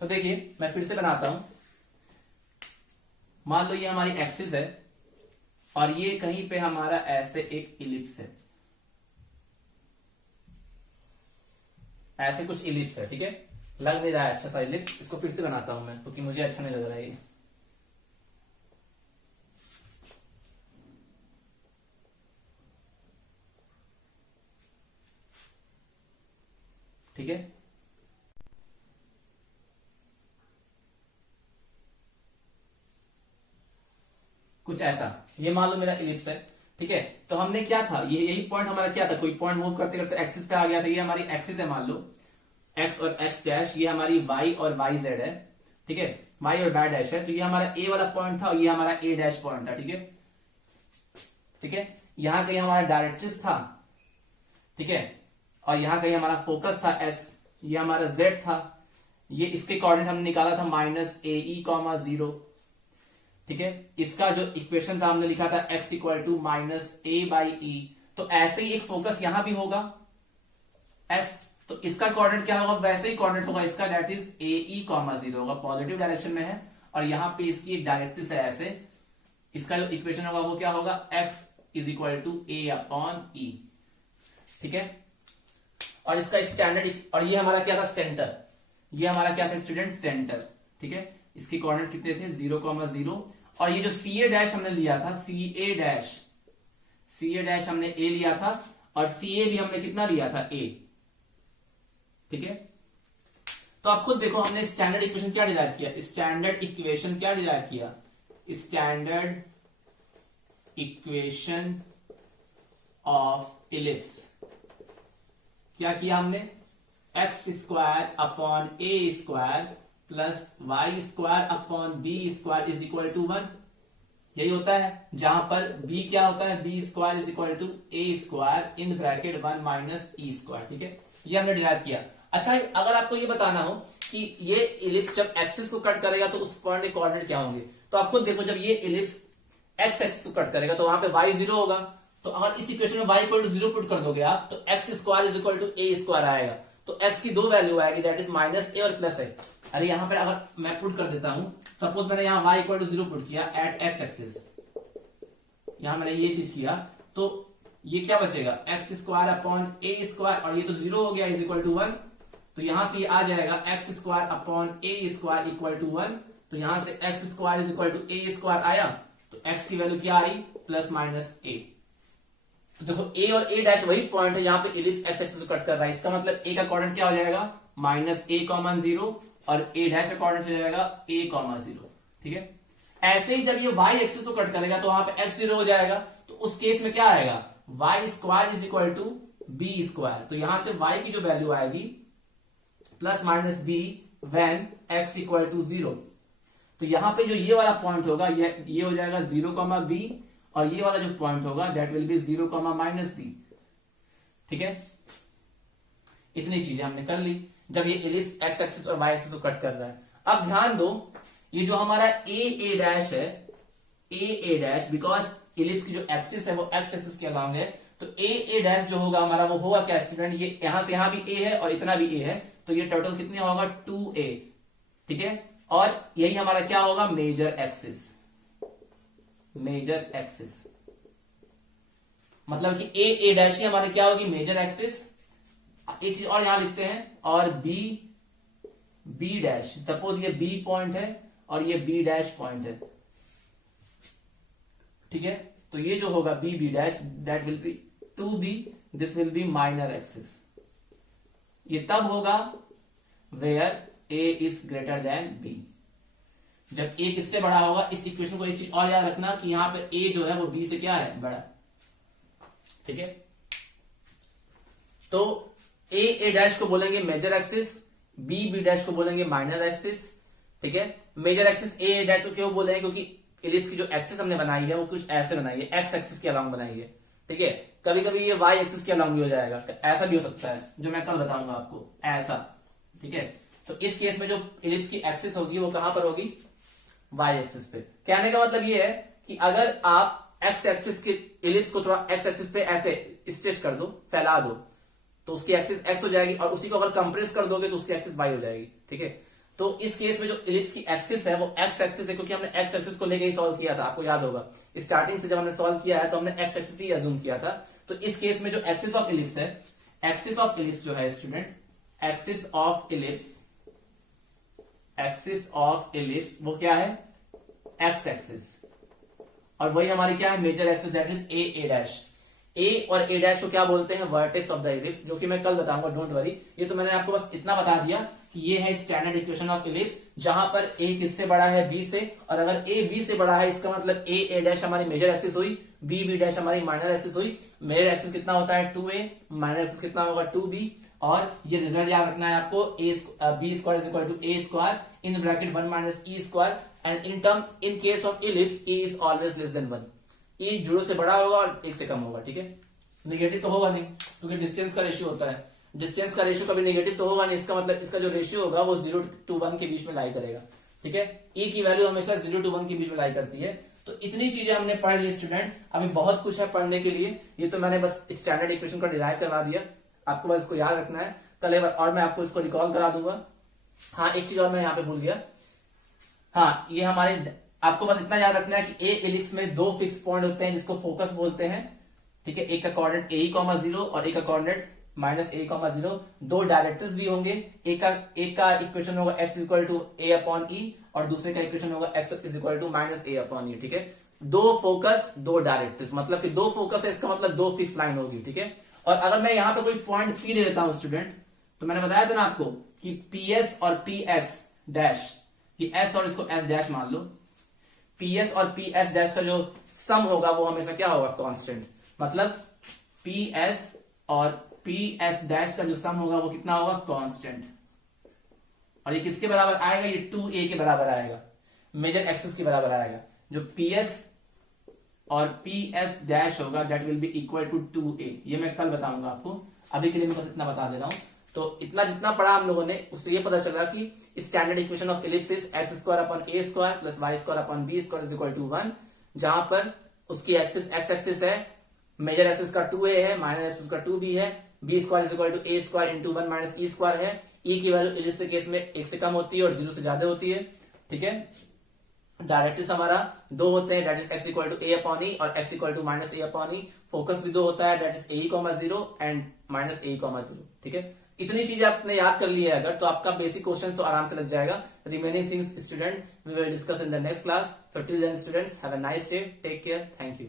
तो देखिए मैं फिर से बनाता हूं। मान लो ये हमारी एक्सिस है और ये कहीं पे हमारा ऐसे एक इलिप्स है, ऐसे कुछ इलिप्स है, ठीक है। लग नहीं रहा है अच्छा सा इलिप्स, इसको फिर से बनाता हूं मैं क्योंकि मुझे अच्छा नहीं लग रहा है ये, ठीक है। कुछ ऐसा, ये मान लो मेरा इलिप्स है, ठीक है। तो हमने क्या था, ये यही पॉइंट हमारा क्या था, कोई पॉइंट मूव करते करते एक्सिस पे आ गया था। ये हमारी एक्सिस है, मान लो एक्स और एक्स डैश, ये हमारी वाई और वाई जेड है, ठीक है। वाई और वाई डैश है, तो ये हमारा ए वाला पॉइंट था और ये हमारा ए डैश पॉइंट था, ठीक है, ठीक है। यहां कहीं हमारा डायरेक्ट्रिक्स था, ठीक है, और यहां कहीं हमारा फोकस था एस, ये हमारा जेड था। ये इसके कोऑर्डिनेट हमने निकाला था माइनस ए ई कॉमा 0, ठीक है। इसका जो इक्वेशन था हमने लिखा था x equal to minus a by e. तो ऐसे ही एक फोकस यहां भी होगा s, तो इसका कोऑर्डिनेट क्या होगा, वैसे ही कोऑर्डिनेट होगा इसका, that is A E comma 0 होगा, पॉजिटिव डायरेक्शन में है और यहां पे इसकी एक डायरेक्ट्रिक्स है ऐसे। इसका जो इक्वेशन होगा वो क्या होगा, x is equal to a upon e, ठीक है। और इसका स्टैंडर्ड, और ये हमारा क्या था, सेंटर, ये हमारा क्या था स्टूडेंट, सेंटर, ठीक है। इसके कोऑर्डिनेट कितने थे, 0,0। और ये जो सी ए डैश हमने लिया था, सी ए डैश हमने ए लिया था और सी ए भी हमने कितना लिया था, ए, ठीक है। तो आप खुद देखो हमने स्टैंडर्ड इक्वेशन क्या डिराइव किया, स्टैंडर्ड इक्वेशन क्या डिराइव किया, स्टैंडर्ड इक्वेशन ऑफ इलिप्स क्या किया हमने, X square upon A square plus Y square upon B square is equal to 1। यही होता है जहां पर b क्या होता है, B square is equal to A square in bracket 1 minus E square, ठीक है। ये हमने डिराइव किया। अच्छा, अगर आपको ये बताना हो कि ये इलिप्स जब एक्सिस को कट करेगा तो उस पॉइंट के कोऑर्डिनेट क्या होंगे, तो आप खुद देखो, जब ये इलिप्स एक्स एक्सिस को कट करेगा तो वहां पे y 0 होगा। तो अगर इस इक्वेशन में y इक्वल टू 0 पुट कर दोगे आप, तो X square is equal to A square आएगा। तो x की दो वैल्यू आएगी, दैट इज माइनस ए और प्लस ए। अरे यहां पर अगर मैं पुट कर देता हूं, सपोज मैंने यहां y इक्वल टू 0 पुट किया एट एक्स एक्सिस, यहां मैंने ये चीज किया, तो ये क्या बचेगा, एक्स स्क्वायर अपॉन ए स्क्वायर, और ये तो 0 हो गया इज इक्वल टू 1। तो यहां से ये आ जाएगा X square upon A square equal to 1। तो यहां से X square is equal to A square आया, तो एक्स की वैल्यू क्या आई, प्लस माइनस ए। तो देखो ए और ए डैश वही पॉइंट है जहां पे इलिप्स एक्स एक्सिस को कट कर रहा है। इसका मतलब ए का कोऑर्डिनेट क्या हो जाएगा, माइनस ए कॉमन 0, और ए डैश का कोऑर्डिनेट हो जाएगा ए कॉमन 0, ठीक है। ऐसे ही जब ये वाई एक्सिस को कट करेगा तो वहां पे एक्स 0 हो जाएगा, तो उस केस में क्या आएगा, Y square is equal to B square. तो यहां से वाई की जो वैल्यू आएगी plus minus B when X equal to 0। तो यहां पे जो ये वाला पॉइंट होगा ये हो जाएगा 0, बी, और ये वाला जो पॉइंट होगा that will be 0, minus B, ठीक है। इतनी चीजें हमने कर ली जब ये इलिप्स एक्स एक्सिस और वाई एक्सिस को कट कर रहा है। अब ध्यान दो, ये जो हमारा ए डैश है, ए डैश, बिकॉज इलिप्स की जो एक्सिस है वो एक्स एक्सिस के अलांग है, तो ए डैश जो होगा हमारा वो होगा क्या स्टूडेंट, ये यहां से यहां भी ए है और इतना भी ए है, तो ये टोटल कितने होगा 2a, ठीक है। और यही हमारा क्या होगा, मेजर एक्सिस, मेजर एक्सिस, मतलब कि ए डैश ही हमारे क्या होगी, मेजर एक्सिस। एक चीज और यहां लिखते हैं, और बी डैश, सपोज ये बी पॉइंट है और ये बी डैश पॉइंट है, ठीक है। तो ये जो होगा B dash that will be 2b this will be minor axis. ये तब होगा where a is greater than b। जब a किससे बड़ा होगा, इस इक्वेशन को एक चीज और याद रखना कि यहां पे a जो है वो b से क्या है, बड़ा। ठीक है, तो a डैश को बोलेंगे मेजर एक्सिस, b डैश को बोलेंगे माइनर एक्सिस। ठीक है, मेजर एक्सिस a डैश को क्यों बोलेंगे, क्योंकि इलिप्स की जो एक्सिस हमने बनाई है वो कुछ ऐसे बनाई है, एक्स एक्सिस के अलॉन्ग बनाई है। ठीक है, कभी कभी ये वाई एक्सिस के अलॉन्ग भी हो जाएगा, ऐसा भी हो सकता है जो मैं कल बताऊंगा आपको, ऐसा। ठीक है, तो इस केस में जो इलिप्स की एक्सिस होगी वो कहां पर होगी, वाई एक्सिस पे। कहने का मतलब ये है कि अगर आप एक्स एक्सिस के इलिप्स को थोड़ा एक्स एक्सिस पे ऐसे स्ट्रेच कर दो, फैला दो, तो उसकी एक्सिस एक्स हो जाएगी, और उसी को अगर कंप्रेस कर दोगे तो उसकी एक्सिस वाई हो जाएगी। ठीक है, तो इस केस में जो इलिप्स की एक्सिस है वो एक्स एक्सिस है, क्योंकि हमने एक्स एक्सिस को लेके ही सॉल्व किया था, आपको याद होगा स्टार्टिंग से जब हमने सॉल्व किया है तो हमने एक्स एक्सिस ही अज्यूम किया था। तो इस केस में जो एक्सिस ऑफ इलिप्स है, एक्सिस ऑफ इलिप्स जो है student, axis of ellipse, axis of ellipse वो क्या है, एक्स एक्सिस, और वही हमारी क्या है, major axis, that is A dash. A और ए डैश को क्या बोलते हैं, वर्टेक्स ऑफ द इलिप्स, जो कि मैं कल बताऊंगा, डोंट वरी। ये तो मैंने आपको बस इतना बता दिया कि ये है स्टैंडर्ड इक्वेशन ऑफ इलिप्स, जहां पर ए किससे बड़ा है, बी से, और अगर ए बी से बड़ा है इसका मतलब ए डैश हमारी मेजर एक्सिस हुई, बी डैश हमारी माइनर एक्सिस हुई। मेजर एक्सिस कितना होता है 2a, माइनर एक्सिस कितना होगा 2b, और ये रिजल्ट याद रखना है आपको, B square is equal to A square in bracket 1 minus E square, and in term in case of ellipse A is always less than 1। E 0 से बड़ा होगा और 1 से कम होगा। ठीक है, निगेटिव तो होगा नहीं, क्योंकि डिस्टेंस का रेशियो होता है, डिस्टेंस का रेशियो कभी नेगेटिव तो होगा नहीं, इसका मतलब इसका जो रेशियो होगा वो 0 to 1 के बीच में लाई करेगा। ठीक है, ई की वैल्यू हमेशा 0 to 1 के बीच में लाई करती है। तो इतनी चीजें हमने पढ़ ली स्टूडेंट, अभी बहुत कुछ है पढ़ने के लिए। ये तो मैंने बस स्टैंडर्ड इक्वेशन का डिराइव करवा दिया, आपको बस इसको याद रखना है। कल एक बार और मैं आपको इसको रिकॉल करा दूंगा। हाँ, एक चीज और मैं यहाँ पे भूल गया, हाँ, ये हमारे, आपको बस इतना याद रखना है कि ए इलिप्स में 2 फिक्स पॉइंट होते हैं जिसको फोकस बोलते हैं। ठीक है, एक का कोऑर्डिनेट a, 0 और एक का कोऑर्डिनेट -a, 0। 2 डायरेक्टर्स भी होंगे, एक का इक्वेशन होगा x equal to a upon e, और दूसरे का इक्वेशन होगा x is equal to -a upon e। ठीक है, 2 फोकस 2 डायरेक्टर्स, मतलब कि 2 फोकस है, इसका मतलब 2 फिक्स लाइन होगी। ठीक है, और अगर मैं यहां पे कोई पॉइंट p ले लेता हूं स्टूडेंट, तो मैंने बताया था ना आपको कि ps और ps डैश, ये s और इसको s डैश मान लो, ps और ps डैश का जो सम होगा वो हमेशा क्या होगा, कांस्टेंट। मतलब ps और ps डैश का जो सम होगा वो कितना होगा, कांस्टेंट। और ये किसके बराबर आएगा, ये 2a के बराबर आएगा, मेजर एक्सिस के बराबर आएगा। जो ps और ps डैश होगा that will be equal to 2a। ये मैं कल बताऊंगा आपको, अभी के लिए मैं बस इतना बता दे रहा हूं। तो इतना जितना पढ़ा हम लोगों ने, उससे ये पता चला कि standard equation of ellipse is X square upon A square plus Y square upon B square is equal to 1, जहां पर उसकी एक्सिस एक्स एक्सिस है, मेजर एक्सिस का 2a है, माइनर एक्सिस का 2b है, B square is equal to A square into 1 minus E square है। E की वैल्यू इलिप्स के केस में 1 से कम होती है और 0 से ज्यादा होती है। ठीक है, डायरेक्ट्रिक्स हमारा 2 होते हैं, that is x equal to a upon e और x equal to minus a upon e. Focus भी 2 होता है, that is a, 0 and minus a, 0। ठीक है, इतनी चीजें आपने याद कर ली है अगर, तो आपका बेसिक क्वेश्चन तो आराम से लग जाएगा। Remaining things student we will discuss in the next class. So till then students, have a nice day, take care, thank you.